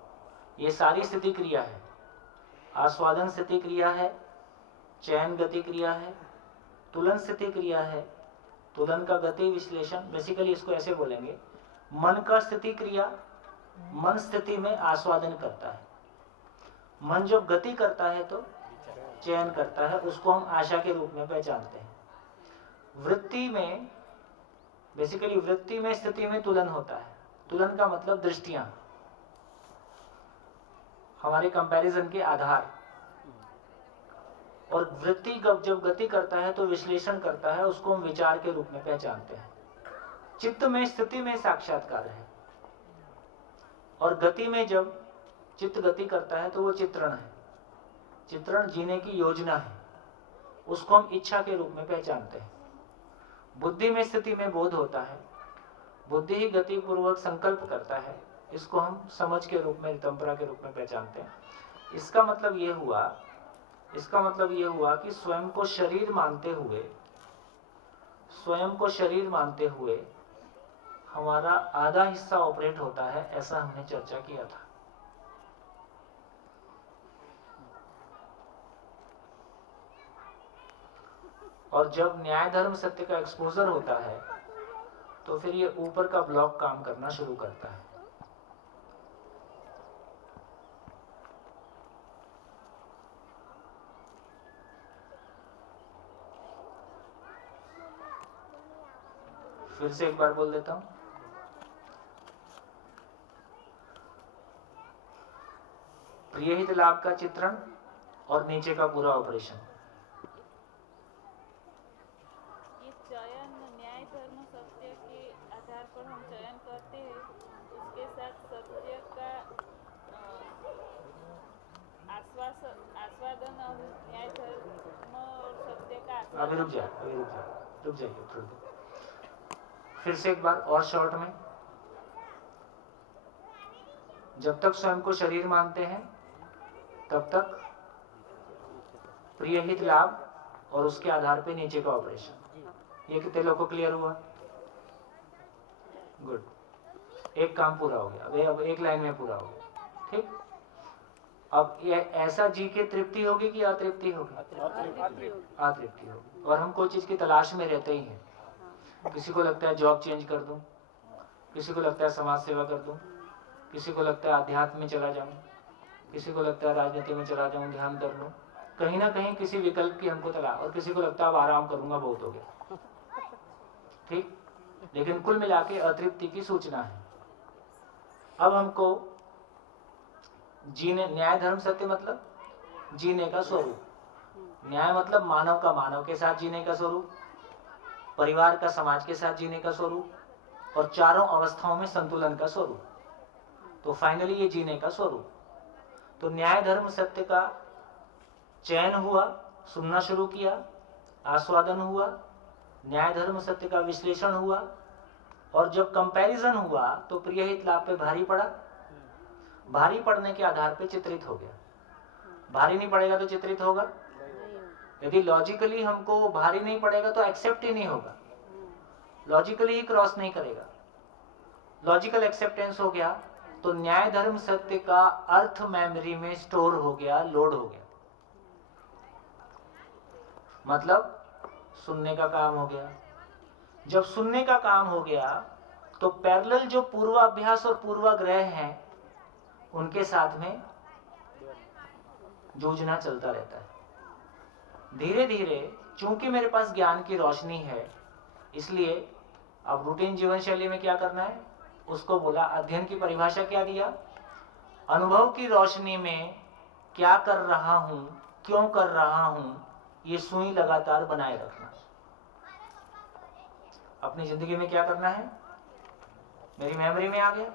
ये सारी स्थिति क्रिया है। आस्वादन स्थिति क्रिया है, चयन गति क्रिया है, तुलन स्थिति क्रिया है, तुलन का गति विश्लेषण, बेसिकली इसको ऐसे बोलेंगे, मन का स्थिति क्रिया, मन स्थिति में आस्वादन करता है। मन जब गति करता है तो चयन करता है, उसको हम आशा के रूप में पहचानते हैं। वृत्ति में, बेसिकली वृत्ति में स्थिति में तुलन होता है। तुलन का मतलब दृष्टियां, हमारे कंपैरिजन के आधार। और वृत्ति जब गति करता है तो विश्लेषण करता है, उसको हम विचार के रूप में पहचानते हैं। चित्त में स्थिति में साक्षात्कार है, और गति में जब चित्त गति करता है तो वो चित्रण है। चित्रण जीने की योजना है, उसको हम इच्छा के रूप में पहचानते हैं। बुद्धि में स्थिति में बोध होता है, बुद्धि ही गति पूर्वक संकल्प करता है, इसको हम समझ के रूप में, रितंभरा के रूप में पहचानते हैं। इसका मतलब ये हुआ कि स्वयं को शरीर मानते हुए हमारा आधा हिस्सा ऑपरेट होता है, ऐसा हमने चर्चा किया था। और जब न्याय धर्म सत्य का एक्सपोजर होता है तो फिर ये ऊपर का ब्लॉक काम करना शुरू करता है। फिर से एक बार बोल देता हूं, प्रियहित लाभ का चित्रण और नीचे का पूरा ऑपरेशन। ये चयन न्याय धर्म सत्य के आधार पर हम चयन करते हैं, उसके साथ सत्य का आस्वादन और न्याय धर्म और सत्य का अभी रुक जाइए थोड़ी देर। फिर से एक बार और शॉर्ट में, जब तक स्वयं को शरीर मानते हैं तब तक प्रिय हित लाभ और उसके आधार पे नीचे का ऑपरेशन। ये कितने लोगों को क्लियर हुआ? गुड, एक काम पूरा हो गया, अब एक लाइन में पूरा हो गया। ठीक, अब ये ऐसा जी के तृप्ति होगी कि अतृप्ति होगी? अतृप्ति होगी। और हम कोई चीज की तलाश में रहते ही हैं। किसी को लगता है जॉब चेंज कर दूं, किसी को लगता है समाज सेवा कर दूं, किसी को लगता है अध्यात्म में चला जाऊं, किसी को लगता है राजनीति में चला जाऊं, ध्यान कर लूं, कहीं ना कहीं किसी विकल्प की हमको तलाश, और किसी को लगता है अब आराम करूंगा, बहुत हो गया। ठीक, लेकिन कुल मिला के अतृप्ति की सूचना है। अब हमको जीने, न्याय धर्म सत्य मतलब जीने का स्वरूप, न्याय मतलब मानव का मानव के साथ जीने का स्वरूप, परिवार का समाज के साथ जीने का स्वरूप, और चारों अवस्थाओं में संतुलन का स्वरूप। तो फाइनली ये जीने का स्वरूप। तो न्याय धर्म सत्य का चयन हुआ, सुनना शुरू किया, आस्वादन हुआ, न्याय धर्म सत्य का विश्लेषण हुआ, और जब कंपैरिजन हुआ तो प्रिय हित लाभ पे भारी पड़ा, भारी पड़ने के आधार पे चित्रित हो गया। भारी नहीं पड़ेगा तो चित्रित होगा? यदि लॉजिकली हमको भारी नहीं पड़ेगा तो एक्सेप्ट ही नहीं होगा, लॉजिकली ही क्रॉस नहीं करेगा। लॉजिकल एक्सेप्टेंस हो गया तो न्याय धर्म सत्य का अर्थ मेमोरी में स्टोर हो गया, लोड हो गया। मतलब सुनने का काम हो गया। जब सुनने का काम हो गया तो पैरेलल जो पूर्वाभ्यास और पूर्वाग्रह हैं उनके साथ में जूझना चलता रहता है। धीरे धीरे चूंकि मेरे पास ज्ञान की रोशनी है, इसलिए अब रूटीन जीवन शैली में क्या करना है, उसको बोला, अध्ययन की परिभाषा क्या दिया, अनुभव की रोशनी में क्या कर रहा हूं, क्यों कर रहा हूं, ये सुई लगातार बनाए रखना। अपनी जिंदगी में क्या करना है, मेरी मेमोरी में आ गया,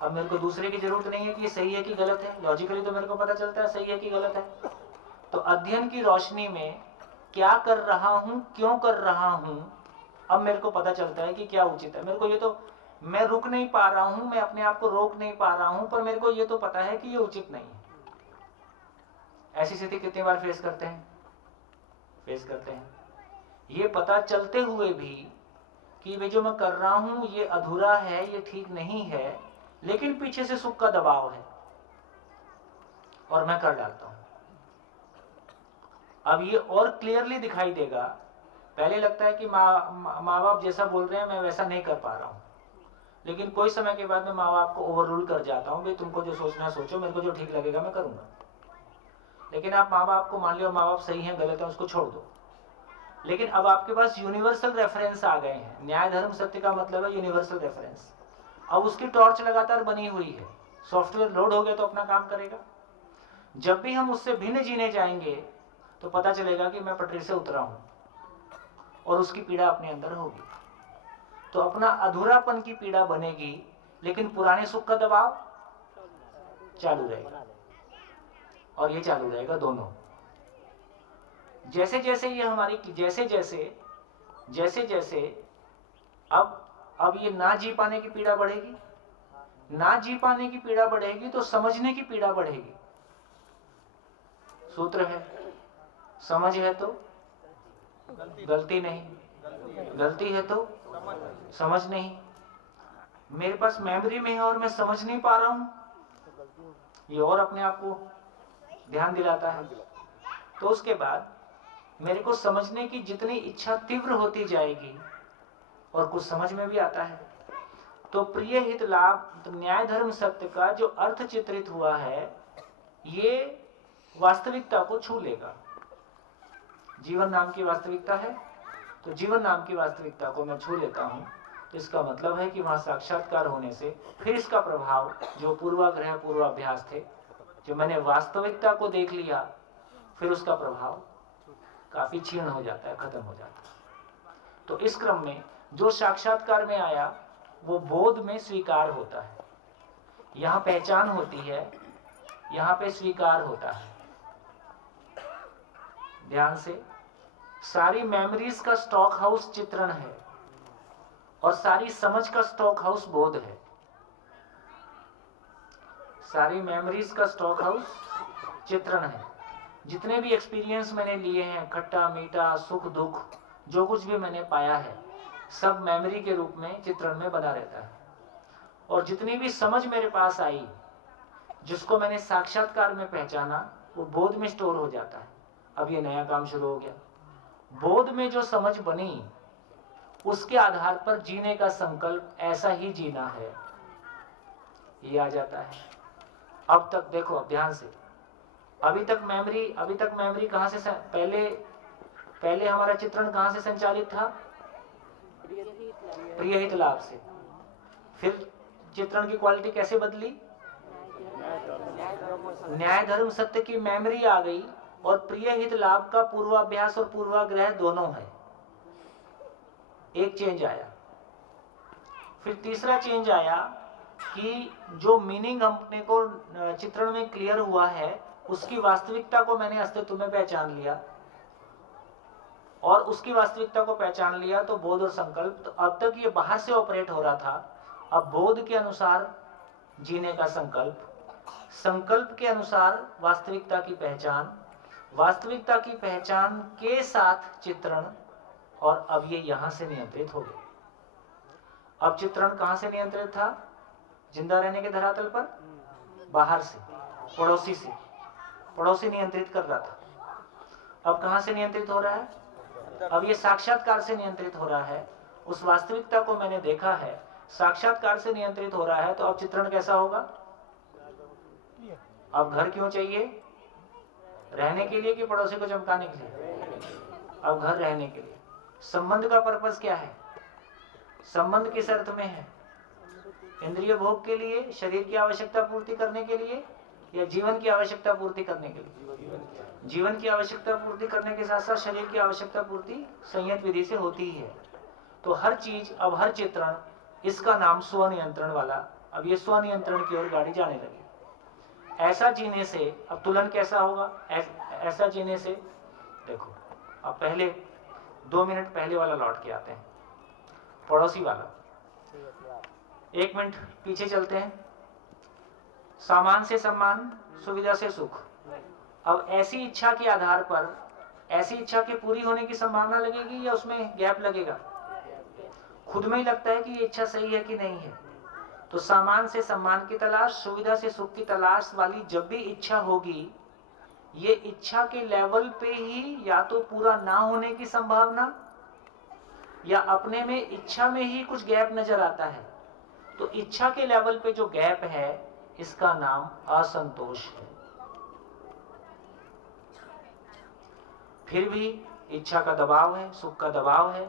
अब मेरे को दूसरे की जरूरत नहीं है कि ये सही है कि गलत है, लॉजिकली तो मेरे को पता चलता है सही है कि गलत है। तो अध्ययन की रोशनी में क्या कर रहा हूं, क्यों कर रहा हूं, अब मेरे को पता चलता है कि क्या उचित है। मेरे को ये तो, मैं रुक नहीं पा रहा हूं, मैं अपने आप को रोक नहीं पा रहा हूं, पर मेरे को ये तो पता है कि ये उचित नहीं है। ऐसी स्थिति कितनी बार फेस करते हैं? फेस करते हैं। ये पता चलते हुए भी कि वे जो मैं कर रहा हूं ये अधूरा है, ये ठीक नहीं है, लेकिन पीछे से सुख का दबाव है और मैं कर डालता हूं। अब ये और क्लियरली दिखाई देगा। पहले लगता है कि माँ बाप जैसा बोल रहे हैं मैं वैसा नहीं कर पा रहा हूं, लेकिन कोई समय के बाद मैं माँ बाप को ओवररूल कर जाता हूं, भाई तुमको जो सोचना है सोचो, मेरे को जो ठीक लगेगा मैं करूंगा। लेकिन आप माँ बाप को मान लो माँ बाप सही हैं गलत है उसको छोड़ दो, लेकिन अब आपके पास यूनिवर्सल रेफरेंस आ गए हैं। न्याय धर्म सत्य का मतलब है यूनिवर्सल रेफरेंस। अब उसकी टॉर्च लगातार बनी हुई है, सॉफ्टवेयर लोड हो गया तो अपना काम करेगा। जब भी हम उससे भिन्न जीने जाएंगे तो पता चलेगा कि मैं पटरी से उतरा हूं और उसकी पीड़ा अपने अंदर होगी। तो अपना अधूरापन की पीड़ा बनेगी, लेकिन पुराने सुख का दबाव चालू रहेगा, और ये चालू रहेगा दोनों। जैसे जैसे ये हमारी जैसे जैसे अब ये ना जी पाने की पीड़ा बढ़ेगी, ना जी पाने की पीड़ा बढ़ेगी तो समझने की पीड़ा बढ़ेगी। सूत्र है, समझ है तो गलती नहीं, गलती है तो समझ नहीं। मेरे पास मेमोरी में है और मैं समझ नहीं पा रहा हूं, ये और अपने आप को ध्यान दिलाता है। तो उसके बाद मेरे को समझने की जितनी इच्छा तीव्र होती जाएगी और कुछ समझ में भी आता है, तो प्रिय हित लाभ न्याय धर्म सत्य का जो अर्थ चित्रित हुआ है ये वास्तविकता को छू लेगा। जीवन नाम की वास्तविकता है, तो जीवन नाम की वास्तविकता को मैं छू लेता हूं, तो इसका मतलब है कि वहां साक्षात्कार होने से फिर इसका प्रभाव जो पूर्वाग्रह पूर्वाभ्यास थे, जो मैंने वास्तविकता को देख लिया, फिर उसका प्रभाव काफी क्षीण हो जाता है, खत्म हो जाता है। तो इस क्रम में जो साक्षात्कार में आया वो बोध में स्वीकार होता है। यहां पहचान होती है, यहां पे स्वीकार होता है। ध्यान से, सारी मेमोरीज का स्टॉक हाउस चित्रण है। और सारी समझ का स्टॉक हाउस बोध है। सारी मेमोरीज का स्टॉक हाउस चित्रण है। जितने भी एक्सपीरियंस मैंने लिए हैं, खट्टा मीठा सुख दुख, जो कुछ भी मैंने पाया है, सब मेमोरी के रूप में चित्रण में बना रहता है। और जितनी भी समझ मेरे पास आई, जिसको मैंने साक्षात्कार में पहचाना, वो बोध में स्टोर हो जाता है। अब ये नया काम शुरू हो गया। बोध में जो समझ बनी, उसके आधार पर जीने का संकल्प ऐसा ही जीना है, ये आ जाता है। अब तक देखो, अब ध्यान से, अभी तक मेमोरी कहां से पहले हमारा चित्रण कहां से संचालित था? प्रिय हित लाभ से। फिर चित्रण की क्वालिटी कैसे बदली? न्याय धर्म सत्य की मेमोरी आ गई और प्रिय हित लाभ का पूर्वाभ्यास और पूर्वाग्रह दोनों है। एक चेंज आया। फिर तीसरा चेंज आया कि जो मीनिंग अपने को चित्रण में क्लियर हुआ है, उसकी वास्तविकता को मैंने अस्तित्व में पहचान लिया। और उसकी वास्तविकता को पहचान लिया तो बोध और संकल्प, तो अब तक ये बाहर से ऑपरेट हो रहा था, अब बोध के अनुसार जीने का संकल्प, संकल्प के अनुसार वास्तविकता की पहचान, वास्तविकता की पहचान के साथ चित्रण, और अब ये यहां से नियंत्रित हो गया। अब चित्रण कहां से नियंत्रित था? जिंदा रहने के धरातल पर बाहर से, पड़ोसी से। पड़ोसी नियंत्रित कर रहा था। अब कहां से नियंत्रित हो रहा है? अब ये साक्षात्कार से नियंत्रित हो रहा है। उस वास्तविकता को मैंने देखा है, साक्षात्कार से नियंत्रित हो रहा है। तो अब चित्रण कैसा होगा? अब घर क्यों चाहिए? रहने के लिए कि पड़ोसी को चमकाने के लिए? अब घर रहने के लिए। संबंध का पर्पस क्या है? संबंध किस अर्थ में है? इंद्रिय भोग के लिए, शरीर की आवश्यकता पूर्ति करने के लिए, या जीवन की आवश्यकता पूर्ति करने के लिए? जीवन की आवश्यकता पूर्ति करने के साथ साथ शरीर की आवश्यकता पूर्ति संयत विधि से होती ही है। तो हर चीज, अब हर चित्रण, इसका नाम स्वनियंत्रण वाला। अब ये स्वनियंत्रण की ओर गाड़ी जाने लगी। ऐसा जीने से अब तुलन कैसा होगा? ऐसा जीने से देखो, अब पहले 2 मिनट पहले वाला लौट के आते हैं, पड़ोसी वाला। 1 मिनट पीछे चलते हैं। सामान से सम्मान, सुविधा से सुख। अब ऐसी इच्छा के आधार पर, ऐसी इच्छा के पूरी होने की संभावना लगेगी या उसमें गैप लगेगा? खुद में ही लगता है कि ये इच्छा सही है कि नहीं है। तो सामान से सम्मान की तलाश, सुविधा से सुख की तलाश वाली जब भी इच्छा होगी, ये इच्छा के लेवल पे ही या तो पूरा ना होने की संभावना, या अपने में इच्छा में ही कुछ गैप नजर आता है। तो इच्छा के लेवल पे जो गैप है, इसका नाम असंतोष है। फिर भी इच्छा का दबाव है, सुख का दबाव है,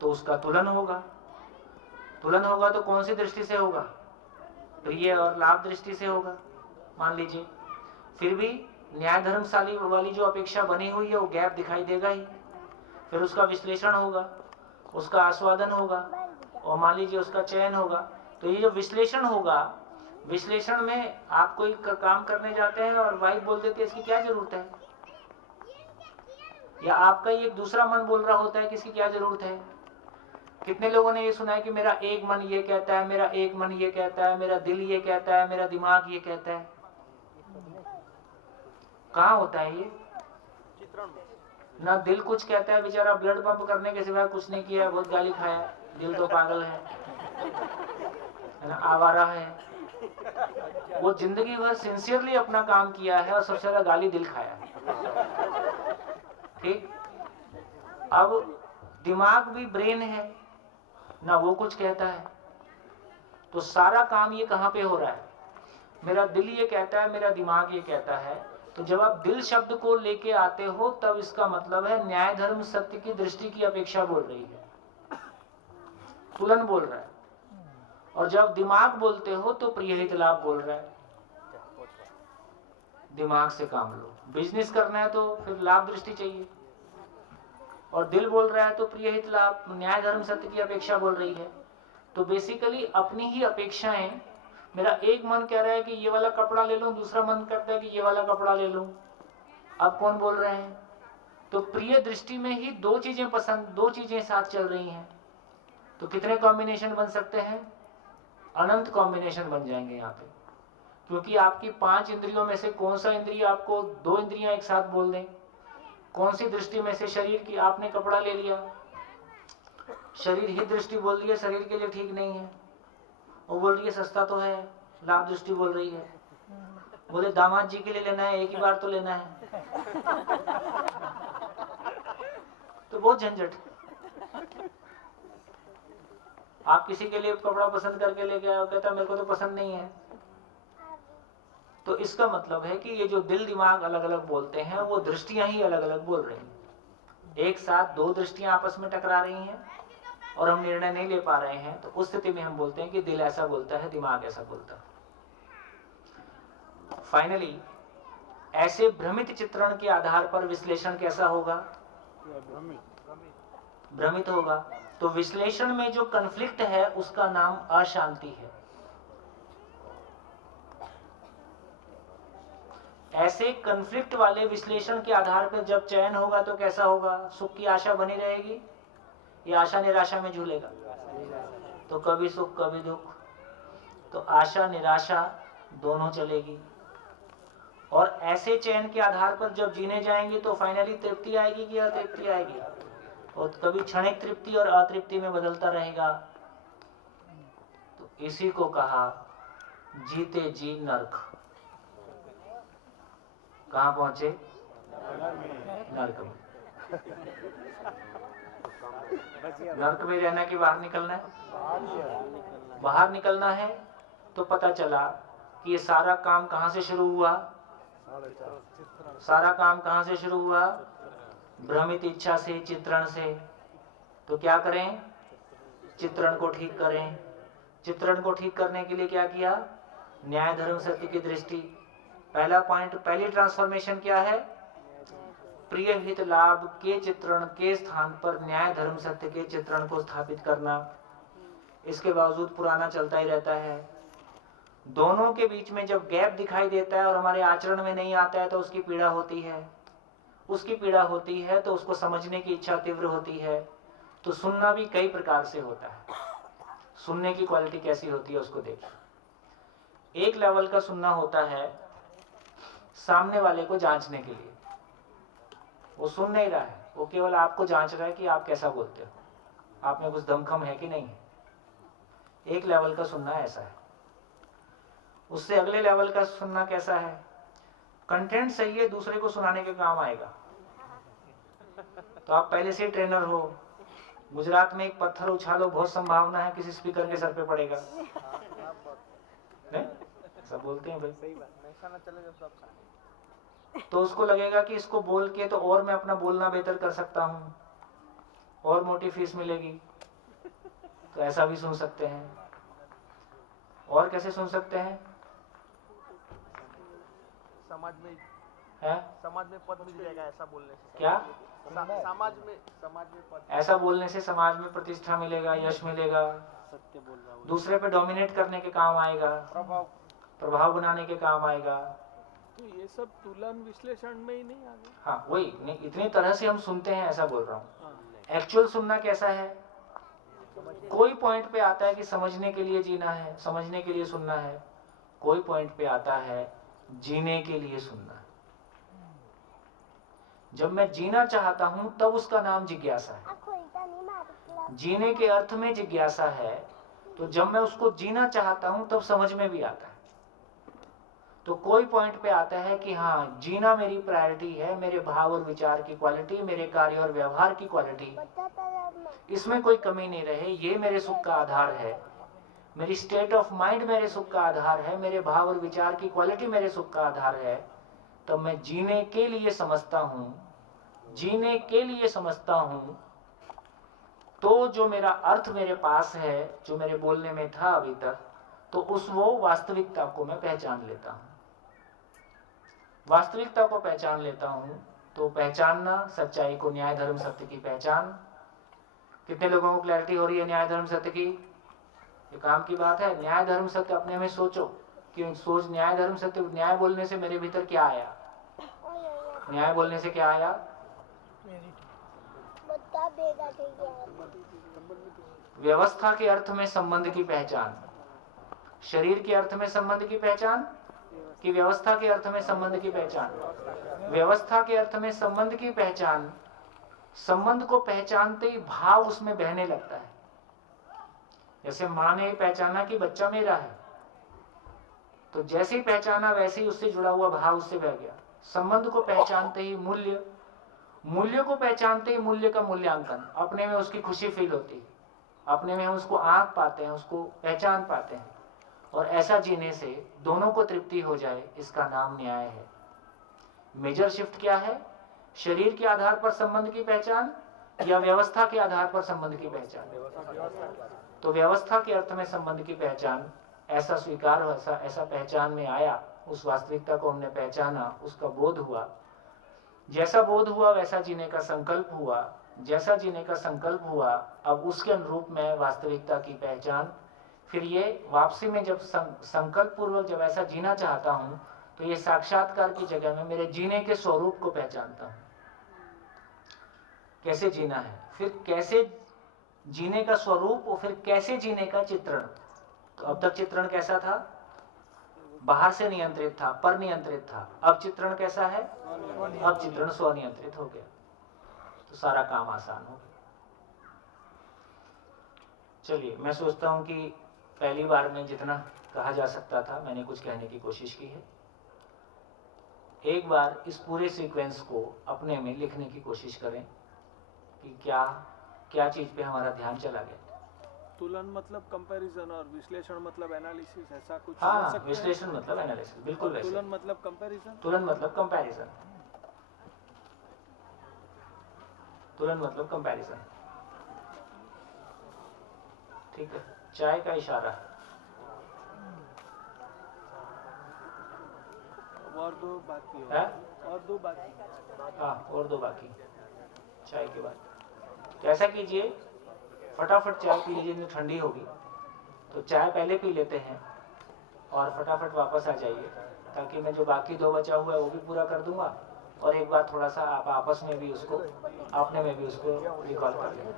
तो उसका तुलन होगा। तुलन होगा तो कौन सी दृष्टि से होगा? प्रिय और लाभ दृष्टि से होगा, मान लीजिए। फिर भी न्याय धर्मशाली वाली जो अपेक्षा बनी हुई है, वो गैप दिखाई देगा ही। फिर उसका विश्लेषण होगा, उसका आस्वादन होगा, और मान लीजिए उसका चयन होगा। तो ये जो विश्लेषण होगा, विश्लेषण में आप कोई काम करने जाते हैं और वाइफ बोल देती है इसकी क्या जरूरत है, या आपका ही एक दूसरा मन बोल रहा होता है कि इसकी क्या जरूरत है। कितने लोगों ने ये सुना है कि मेरा एक मन ये कहता है, मेरा एक मन ये कहता है, मेरा दिल ये कहता है, मेरा दिमाग ये कहता है। कहाँ होता है ये? ना दिल कुछ कहता है, बेचारा ब्लड पंप करने के सिवाय कुछ नहीं किया, बहुत गाली खाया। दिल तो पागल है ना, आवारा है। वो जिंदगी भर सिंसियरली अपना काम किया है और सबसे ज्यादा गाली दिल खाया है। ठीक। अब दिमाग भी ब्रेन है ना, वो कुछ कहता है। तो सारा काम ये कहां पे हो रहा है? मेरा दिल ये कहता है, मेरा दिमाग ये कहता है। तो जब आप दिल शब्द को लेके आते हो, तब इसका मतलब है न्याय धर्म सत्य की दृष्टि की अपेक्षा बोल रही है, तुलन बोल रहा है। और जब दिमाग बोलते हो तो प्रिय हित लाभ बोल रहा है। दिमाग से काम लो। बिजनेस करना है तो फिर लाभ दृष्टि चाहिए, और दिल बोल रहा है तो प्रिय हित लाभ, न्याय धर्म सत्य की अपेक्षा बोल रही है। तो बेसिकली अपनी ही अपेक्षाएं। मेरा एक मन कह रहा है कि ये वाला कपड़ा ले लूं, दूसरा मन करता है कि ये वाला कपड़ा ले लूं। अब कौन बोल रहे हैं? तो प्रिय दृष्टि में ही दो चीजें पसंद, दो चीजें साथ चल रही हैं। तो कितने कॉम्बिनेशन बन सकते हैं? अनंत कॉम्बिनेशन बन जाएंगे यहाँ पे, क्योंकि आपकी 5 इंद्रियों में से कौन सा इंद्रिय आपको 2 इंद्रियां एक साथ बोल दें? कौन सी दृष्टि में से शरीर की? आपने कपड़ा ले लिया, शरीर ही दृष्टि बोल रही है शरीर के लिए ठीक नहीं है, वो बोल रही है सस्ता तो है, लाभ दृष्टि बोल रही है। बोले दामाद जी के लिए लेना है, एक ही बार तो लेना है, तो बहुत झंझट। आप किसी के लिए कपड़ा पसंद करके लेके आए, कहता मेरे को तो पसंद नहीं है। तो इसका मतलब है कि ये जो दिल दिमाग अलग अलग बोलते हैं, वो दृष्टियां ही अलग अलग बोल रही हैं। एक साथ 2 दृष्टियां आपस में टकरा रही हैं और हम निर्णय नहीं ले पा रहे हैं, तो उस स्थिति में हम बोलते हैं कि दिल ऐसा बोलता है, दिमाग ऐसा बोलता है। फाइनली ऐसे भ्रमित चित्रण के आधार पर विश्लेषण कैसा होगा? भ्रमित होगा। तो विश्लेषण में जो कन्फ्लिक्ट है उसका नाम अशांति है। ऐसे कन्फ्लिक्ट वाले विश्लेषण के आधार पर जब चयन होगा तो कैसा होगा? सुख की आशा बनी रहेगी या आशा निराशा में झूलेगा? तो कभी सुख कभी दुख, तो आशा निराशा दोनों चलेगी। और ऐसे चयन के आधार पर जब जीने जाएंगे तो फाइनली तृप्ति आएगी कि अतृप्ति आएगी? और कभी क्षणिक तृप्ति और अतृप्ति में बदलता रहेगा। तो इसी को कहा जीते जी नर्क। कहां पहुंचे? नर्क में। नर्क में रहना कि बाहर निकलना है? बाहर निकलना है। तो पता चला कि ये सारा काम कहां से शुरू हुआ? सारा काम कहां से शुरू हुआ? भ्रमित इच्छा से, चित्रण से। तो क्या करें? चित्रण को ठीक करें। चित्रण को ठीक करने के लिए क्या किया? न्याय धर्म सत्य की दृष्टि। पहला पॉइंट, पहली ट्रांसफॉर्मेशन क्या है? प्रिय हित लाभ के चित्रण के स्थान पर न्याय धर्म सत्य के चित्रण को स्थापित करना। इसके बावजूद पुराना चलता ही रहता है। दोनों के बीच में जब गैप दिखाई देता है और हमारे आचरण में नहीं आता है तो उसकी पीड़ा होती है। उसकी पीड़ा होती है तो उसको समझने की इच्छा तीव्र होती है। तो सुनना भी कई प्रकार से होता है। सुनने की क्वालिटी कैसी होती है उसको देखिए। एक लेवल का सुनना होता है सामने वाले को जांचने के लिए। वो सुन नहीं रहा है, वो केवल आपको जांच रहा है कि आप कैसा बोलते हो, आप में कुछ दमखम है कि नहीं है। एक लेवल का सुनना ऐसा है। उससे अगले लेवल का सुनना कैसा है? कंटेंट सही है, दूसरे को सुनाने के काम आएगा। तो आप पहले से ट्रेनर हो। गुजरात में एक पत्थर उछालो, बहुत संभावना है किसी स्पीकर के सर पे पड़ेगा। नहीं? सब बोलते हैं भाई। तो उसको लगेगा कि इसको बोल के तो और मैं अपना बोलना बेहतर कर सकता हूँ, और मोटी फीस मिलेगी। तो ऐसा भी सुन सकते हैं। और कैसे सुन सकते हैं? समाज में पद मिल जाएगा ऐसा बोलने से। क्या? समाज में पद, ऐसा बोलने से समाज में प्रतिष्ठा मिलेगा, यश मिलेगा, सत्य बोल रहा हूँ। दूसरे पे डोमिनेट करने के काम आएगा, प्रभाव बनाने के काम आएगा। तो ये सब तुलन विश्लेषण में ही नहीं आ गया। हाँ वही नहीं, इतनी तरह से हम सुनते हैं ऐसा बोल रहा हूँ। एक्चुअल सुनना कैसा है? कोई पॉइंट पे आता है कि समझने के लिए जीना है, समझने के लिए सुनना है। कोई पॉइंट पे आता है जीने के लिए सुनना है। जब मैं जीना चाहता हूं तब उसका नाम जिज्ञासा है। जीने के अर्थ में जिज्ञासा है। तो जब मैं उसको जीना चाहता हूं तब समझ में भी आता है। तो कोई पॉइंट पे आता है कि हाँ, जीना मेरी प्रायोरिटी है, मेरे भाव और विचार की क्वालिटी, मेरे कार्य और व्यवहार की क्वालिटी, इसमें कोई कमी नहीं रहे, ये मेरे सुख का आधार है। मेरी स्टेट ऑफ माइंड मेरे सुख का आधार है, मेरे भाव और विचार की क्वालिटी मेरे सुख का आधार है। तब मैं जीने के लिए समझता हूं, जीने के लिए समझता हूं। तो जो मेरा अर्थ मेरे पास है, जो मेरे बोलने में था अभी तक, तो उस वो वास्तविकता को मैं पहचान लेता हूं। वास्तविकता को पहचान लेता हूं। तो पहचानना, सच्चाई को, न्याय धर्म सत्य की पहचान। कितने लोगों को क्लैरिटी हो रही है न्याय धर्म सत्य की? ये काम की बात है। न्याय धर्म सत्य अपने में सोचो कि सोच न्याय धर्म सत्य। न्याय बोलने से मेरे भीतर क्या आया? न्याय बोलने से क्या आया? व्यवस्था के अर्थ में संबंध की पहचान, शरीर के अर्थ में संबंध की पहचान कि व्यवस्था के अर्थ में संबंध की पहचान? व्यवस्था के अर्थ में संबंध की पहचान, संबंध को पहचानते ही भाव उसमें बहने लगता है। जैसे मां ने पहचाना कि बच्चा मेरा है, तो जैसे ही पहचाना वैसे ही उससे जुड़ा हुआ भाव उससे बह गया। संबंध को पहचानते ही मूल्य, मूल्य को पहचानते ही मूल्य का मूल्यांकन, अपने में उसकी खुशी फील होती है, अपने में हम उसको आंक पाते हैं, उसको पहचान पाते हैं, और ऐसा जीने से दोनों को तृप्ति हो जाए, इसका नाम न्याय है। मेजर शिफ्ट क्या है? शरीर के आधार पर संबंध की पहचान या व्यवस्था के आधार पर संबंध की पहचान? तो व्यवस्था के अर्थ में संबंध की पहचान, ऐसा स्वीकार हो, ऐसा पहचान में आया, उस वास्तविकता को हमने पहचाना, उसका बोध हुआ, जैसा बोध हुआ वैसा जीने का संकल्प हुआ, जैसा जीने का संकल्प हुआ अब उसके अनुरूप में वास्तविकता की पहचान। फिर ये वापसी में जब संकल्प पूर्वक जब ऐसा जीना चाहता हूं, तो ये साक्षात्कार की जगह में मेरे जीने के स्वरूप को पहचानता हूं, कैसे जीना है, फिर कैसे जीने का स्वरूप और फिर कैसे जीने का चित्रण। तो अब तक चित्रण कैसा था? बाहर से नियंत्रित था, पर नियंत्रित था। अब चित्रण कैसा है? अब चित्रण स्वनियंत्रित हो गया, तो सारा काम आसान हो गया। चलिए, मैं सोचता हूं कि पहली बार में जितना कहा जा सकता था मैंने कुछ कहने की कोशिश की है। एक बार इस पूरे सीक्वेंस को अपने में लिखने की कोशिश करें कि क्या क्या चीज पे हमारा ध्यान चला गया। तुलन मतलब कंपैरिजन और विश्लेषण मतलब एनालिसिस, ऐसा कुछ बोल हाँ, सकते हैं? विश्लेषण मतलब एनालिसिस, बिल्कुल वैसे। तुलन मतलब कंपैरिजन, तुलन मतलब कंपैरिजन, तुलन मतलब कंपैरिजन, ठीक है। चाय का इशारा, और दो बाकी है? और दो बाकी। हाँ, और दो बाकी चाय के बाद। तो ऐसा कीजिए, फटाफट चाय पी लीजिए, नहीं ठंडी होगी, तो चाय पहले पी लेते हैं और फटाफट वापस आ जाइए, ताकि मैं जो बाकी दो बचा हुआ है वो भी पूरा कर दूंगा, और एक बार थोड़ा सा आप आपस में भी उसको, अपने में भी उसको रिकॉल कर लेंगे।